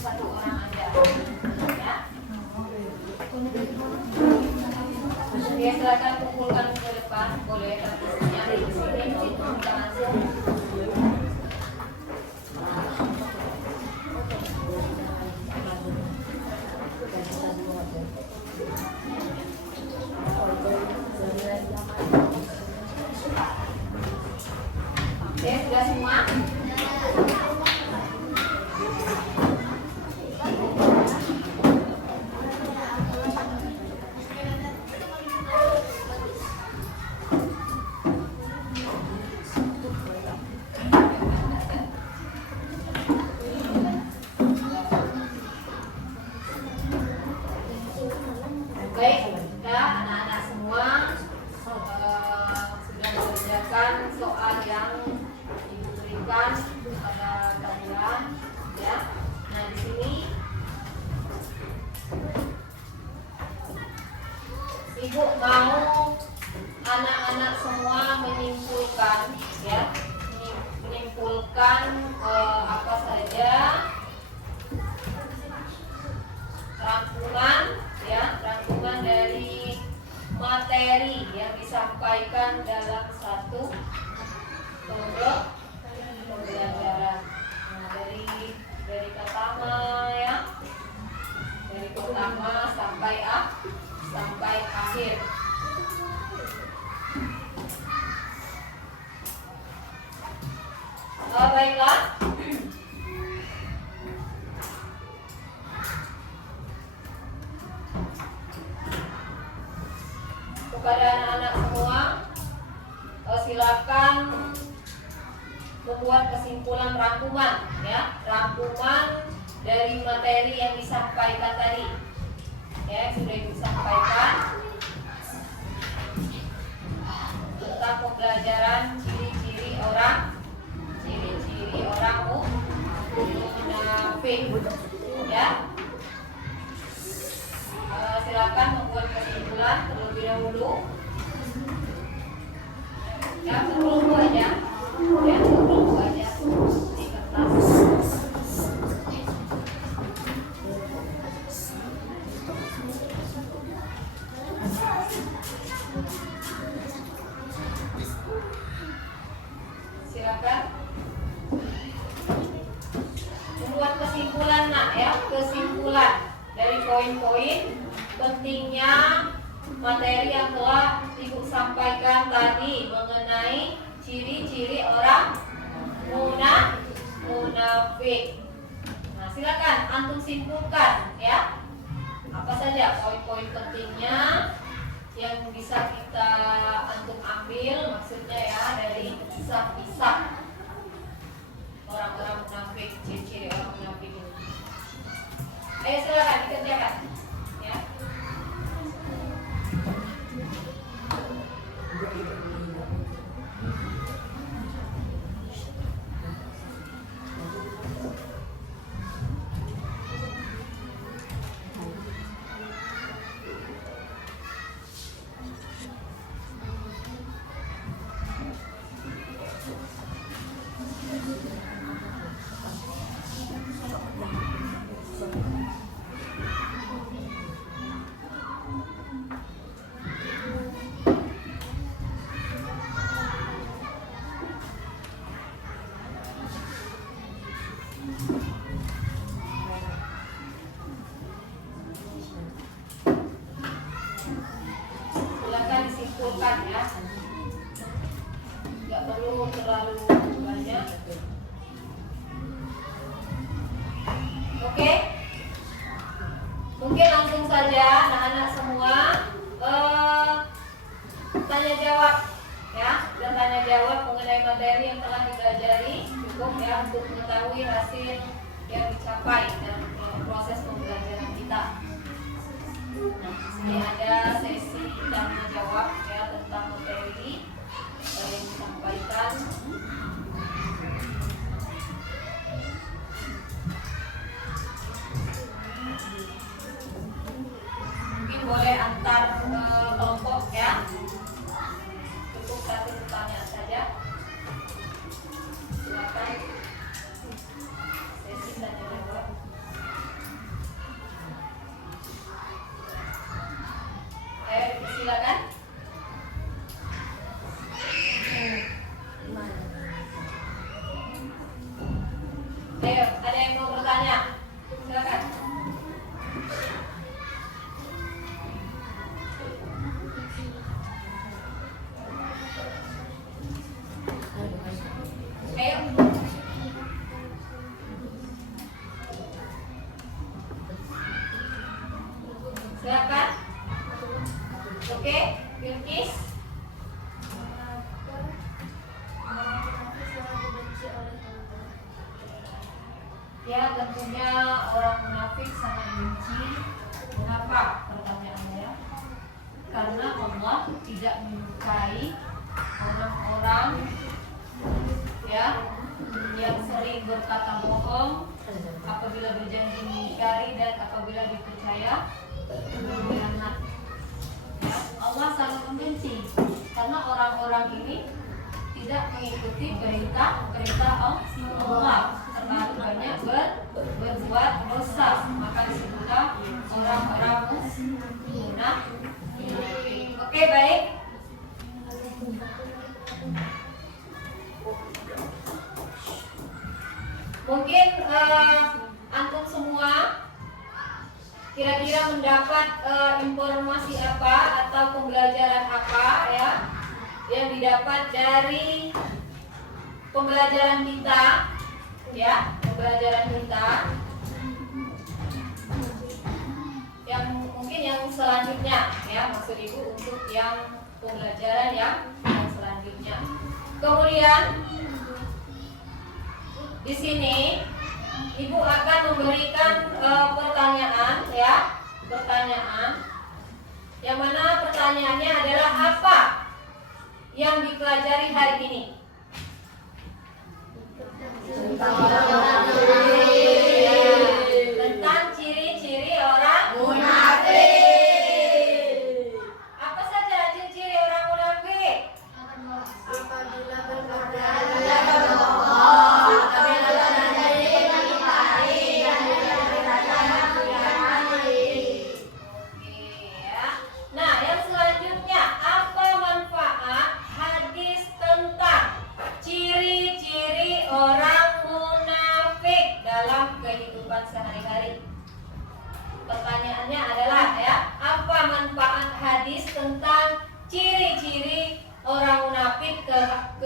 Satu orang aja, ya. Oke, silakan kumpulkan ke depan, boleh nyari di sini, kita langsung. Oke, sudah semua? Baik, kita anak-anak semua sudah mengerjakan soal yang diberikan pada kalian, ya. Nah, di sini Ibu mau anak-anak semua menyimpulkan, ya, menyimpulkan apa saja rangkuman, ya, rangkuman dari materi yang disampaikan dalam satu kelompok pembelajaran. Nah, dari pertama, ya, dari pertama sampai akhir. Baiklah. Kepada anak-anak semua, silakan membuat kesimpulan rangkuman, ya, rangkuman dari materi yang disampaikan tadi, ya, yang sudah disampaikan tentang pembelajaran ciri-ciri orang munafik, ya. Silakan membuat kesimpulan terlebih dahulu. Ya, sebelum aja. Ya, sebelum aja di kertas. Silakan membuat kesimpulan, nak, ya, kesimpulan dari poin-poin pentingnya materi yang telah Ibu sampaikan tadi mengenai ciri-ciri orang munafik. Nah, silakan antum simpulkan, ya, apa saja poin-poin pentingnya yang bisa kita antum ambil, maksudnya, ya, dari kisah-kisah orang-orang munafik, ciri-ciri orang munafik ini. Ayo, silakan dikerjakan, ya. Silakan disimpulkan, ya, nggak perlu terlalu banyak. Oke, mungkin langsung saja anak-anak semua tanya jawab, ya, dan tanya jawab mengenai materi yang telah dipelajari cukup, ya, untuk mengetahui hasil yang dicapai dan proses pembelajaran kita. Ini ada sesi tanya jawab ya tentang materi yang disampaikan. Mungkin boleh antar kelompok ya. Cukup satu pertanyaan saja. Silakan. Sesi tanya jawab. Silakan. Ayo, ada yang mau bertanya? Silakan. Ayo. Silakan. Oke, Bilkis. Ya, tentunya orang munafik sangat benci. Mengapa? Pertanyaannya. Karena Allah tidak menyukai orang-orang ya yang sering berkata bohong, apabila berjanji mengingkari, dan apabila dipercaya berkhianat. Ya, Allah sangat membenci karena orang-orang ini tidak mengikuti perintah Allah, terlalu banyak berbuat dosa, maka disebutlah orang-orang munafik. Oke, baik. Mungkin antum semua kira-kira mendapat informasi apa atau pembelajaran apa ya yang didapat dari pembelajaran kita ya, pembelajaran kita yang mungkin yang selanjutnya ya, maksud ibu untuk yang pembelajaran yang selanjutnya. Kemudian di sini ibu akan memberikan pertanyaan ya, pertanyaan yang mana pertanyaannya adalah apa yang dipelajari hari ini? Tentang ciri-ciri orang munafik. Apa saja ciri-ciri orang munafik? Apabila berkata sehari-hari. Pertanyaannya adalah ya, apa manfaat hadis tentang ciri-ciri orang munafik ke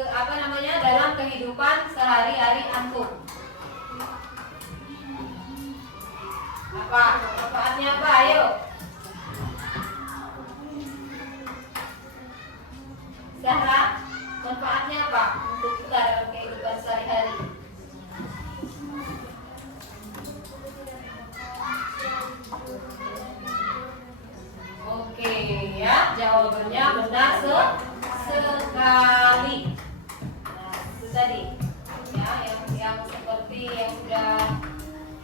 apa namanya dalam kehidupan sehari-hari antum? Apa manfaatnya apa? Ayo. Zahra, manfaatnya apa untuk kita dalam kehidupan sehari-hari? Oke ya, jawabannya benar sekali. Nah, itu tadi ya, yang seperti yang sudah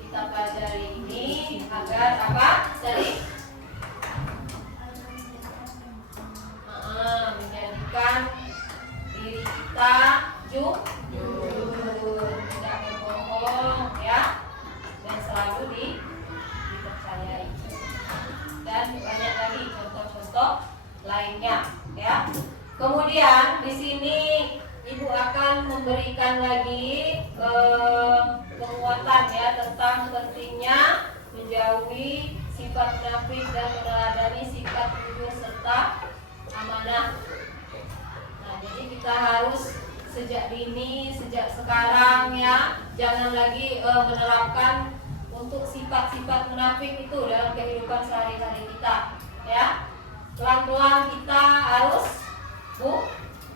kita pelajari ini agar apa tadi? Menjadikan diri kita jujur, tidak berbohong ya, dan selalu dipercayai. Dan banyak lagi contoh-contoh lainnya ya. Kemudian di sini ibu akan memberikan lagi penguatan ya tentang pentingnya menjauhi sifat munafik dan meneladani sifat jujur serta amanah. Nah, jadi kita harus sejak dini, sejak sekarang ya, jangan lagi menerapkan untuk sifat-sifat munafik itu dalam kehidupan sehari-hari kita ya. Pelan-pelan kita harus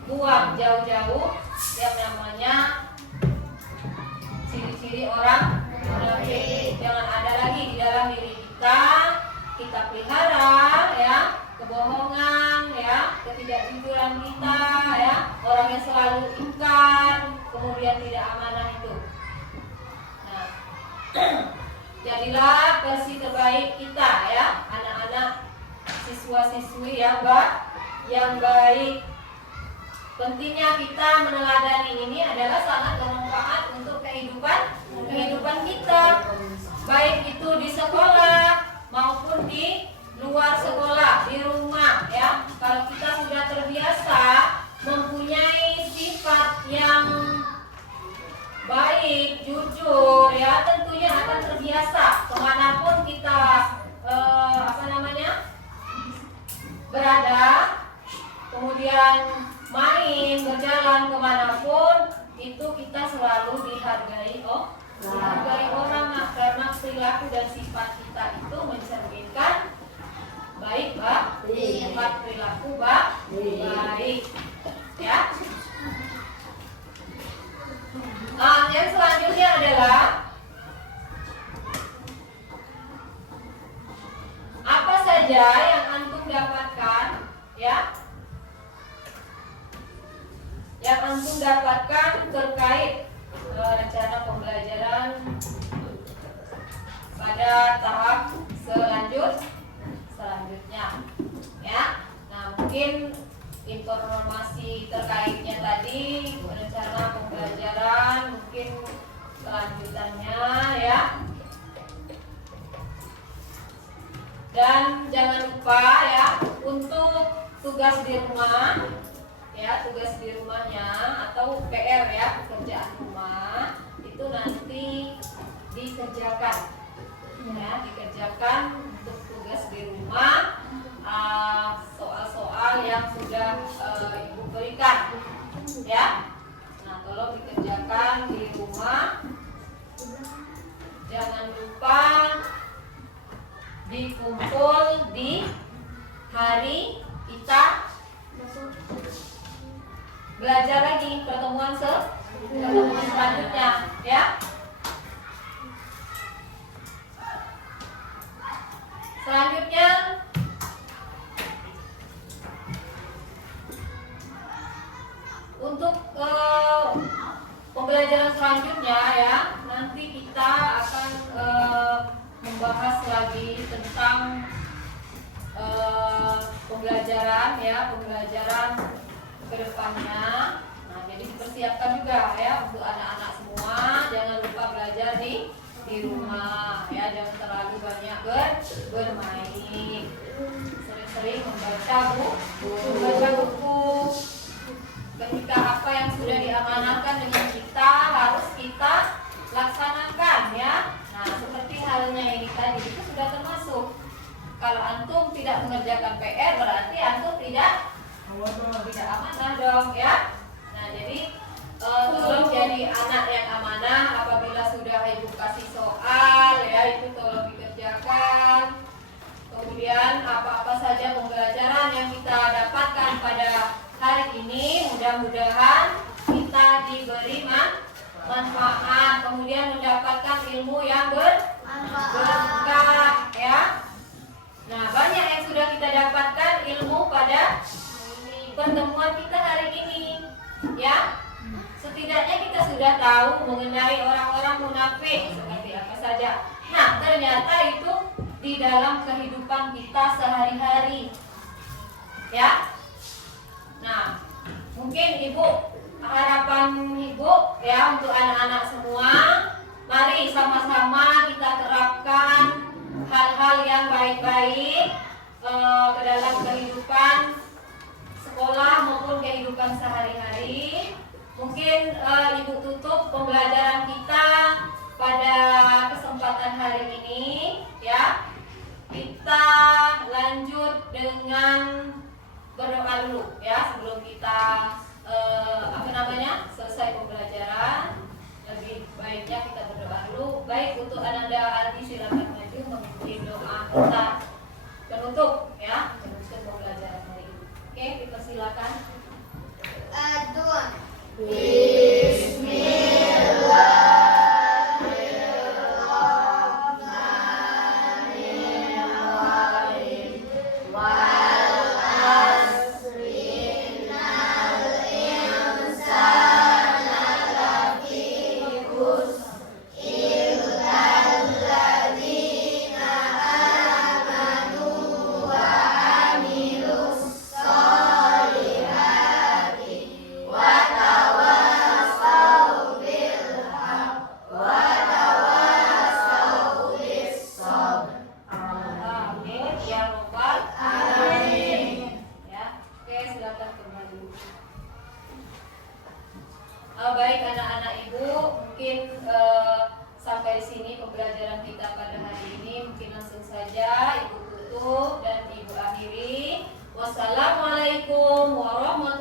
buang jauh-jauh yang namanya ciri-ciri orang munafik. Jangan ada lagi di dalam diri kita pelihara, jadilah versi terbaik kita ya, anak-anak siswa-siswi yang baik. Pentingnya kita meneladani ini adalah sangat bermanfaat untuk kehidupan kita, baik itu di sekolah maupun di luar sekolah, di rumah ya. Kalau kita sudah terbiasa mempunyai sifat yang baik, jujur ya, tentunya akan terbiasa kemanapun kita berada, kemudian main, berjalan kemanapun, itu kita selalu dihargai orang. Nah, karena perilaku dan sifat kita itu mencerminkan baik sifat perilaku baik ya. Nah, yang selanjutnya adalah apa saja yang antum dapatkan ya, yang antum dapatkan terkait rencana pembelajaran pada tahap selanjutnya ya. Nah, mungkin informasi terkaitnya tadi rencana pembelajaran mungkin kelanjutannya ya. Dan jangan lupa ya, untuk tugas di rumah ya, tugas di rumahnya atau PR ya, pekerjaan rumah itu nanti dikerjakan ya, dikerjakan untuk tugas di rumah, soal-soal yang sudah ibu berikan ya. Nah, tolong dikerjakan di rumah. Jangan lupa dikumpul di hari kita belajar lagi, pertemuan selanjutnya ya. Selanjutnya untuk pembelajaran selanjutnya ya, nanti kita akan membahas lagi tentang pembelajaran ya, pembelajaran kedepannya. Nah, jadi dipersiapkan juga ya untuk anak-anak semua. Jangan lupa belajar di rumah ya, jangan terlalu banyak bermain. Sering-sering membaca buku. Ketika apa yang sudah diamanahkan dengan kita harus kita laksanakan ya. Nah, seperti halnya ini tadi itu sudah termasuk. Kalau antum tidak mengerjakan PR berarti antum tidak amanah dong ya. Nah, jadi tolong jadi anak yang amanah. Apabila sudah ibu kasih soal ya, itu tolong dikerjakan. Kemudian apa-apa saja pembelajaran yang kita dapatkan pada hari ini, mudah-mudahan kita diberi manfaat, kemudian mendapatkan ilmu yang berkah ya. Nah, banyak yang sudah kita dapatkan ilmu pada pertemuan kita hari ini ya. Setidaknya kita sudah tahu mengenai orang-orang munafik seperti apa saja. Nah, ternyata itu di dalam kehidupan kita sehari-hari ya. Nah, mungkin harapan ibu ya untuk anak-anak semua, mari sama-sama kita terapkan hal-hal yang baik-baik ke dalam kehidupan sekolah maupun kehidupan sehari-hari. Mungkin ibu tutup pembelajaran kita pada kesempatan hari ini ya. Kita lanjut dengan berdoa dulu ya sebelum kita selesai pembelajaran. Lebih baiknya kita berdoa dulu. Baik, untuk Ananda Aldi silakan maju memimpin doa kita penutup ya, menutup pembelajaran hari ini. Oke, dipersilakan. Adun. Bismillahirrahmanirrahim. Baik anak-anak ibu, mungkin sampai di sini pembelajaran kita pada hari ini. Mungkin langsung saja ibu tutup dan ibu akhiri. Wassalamualaikum warahmatullahi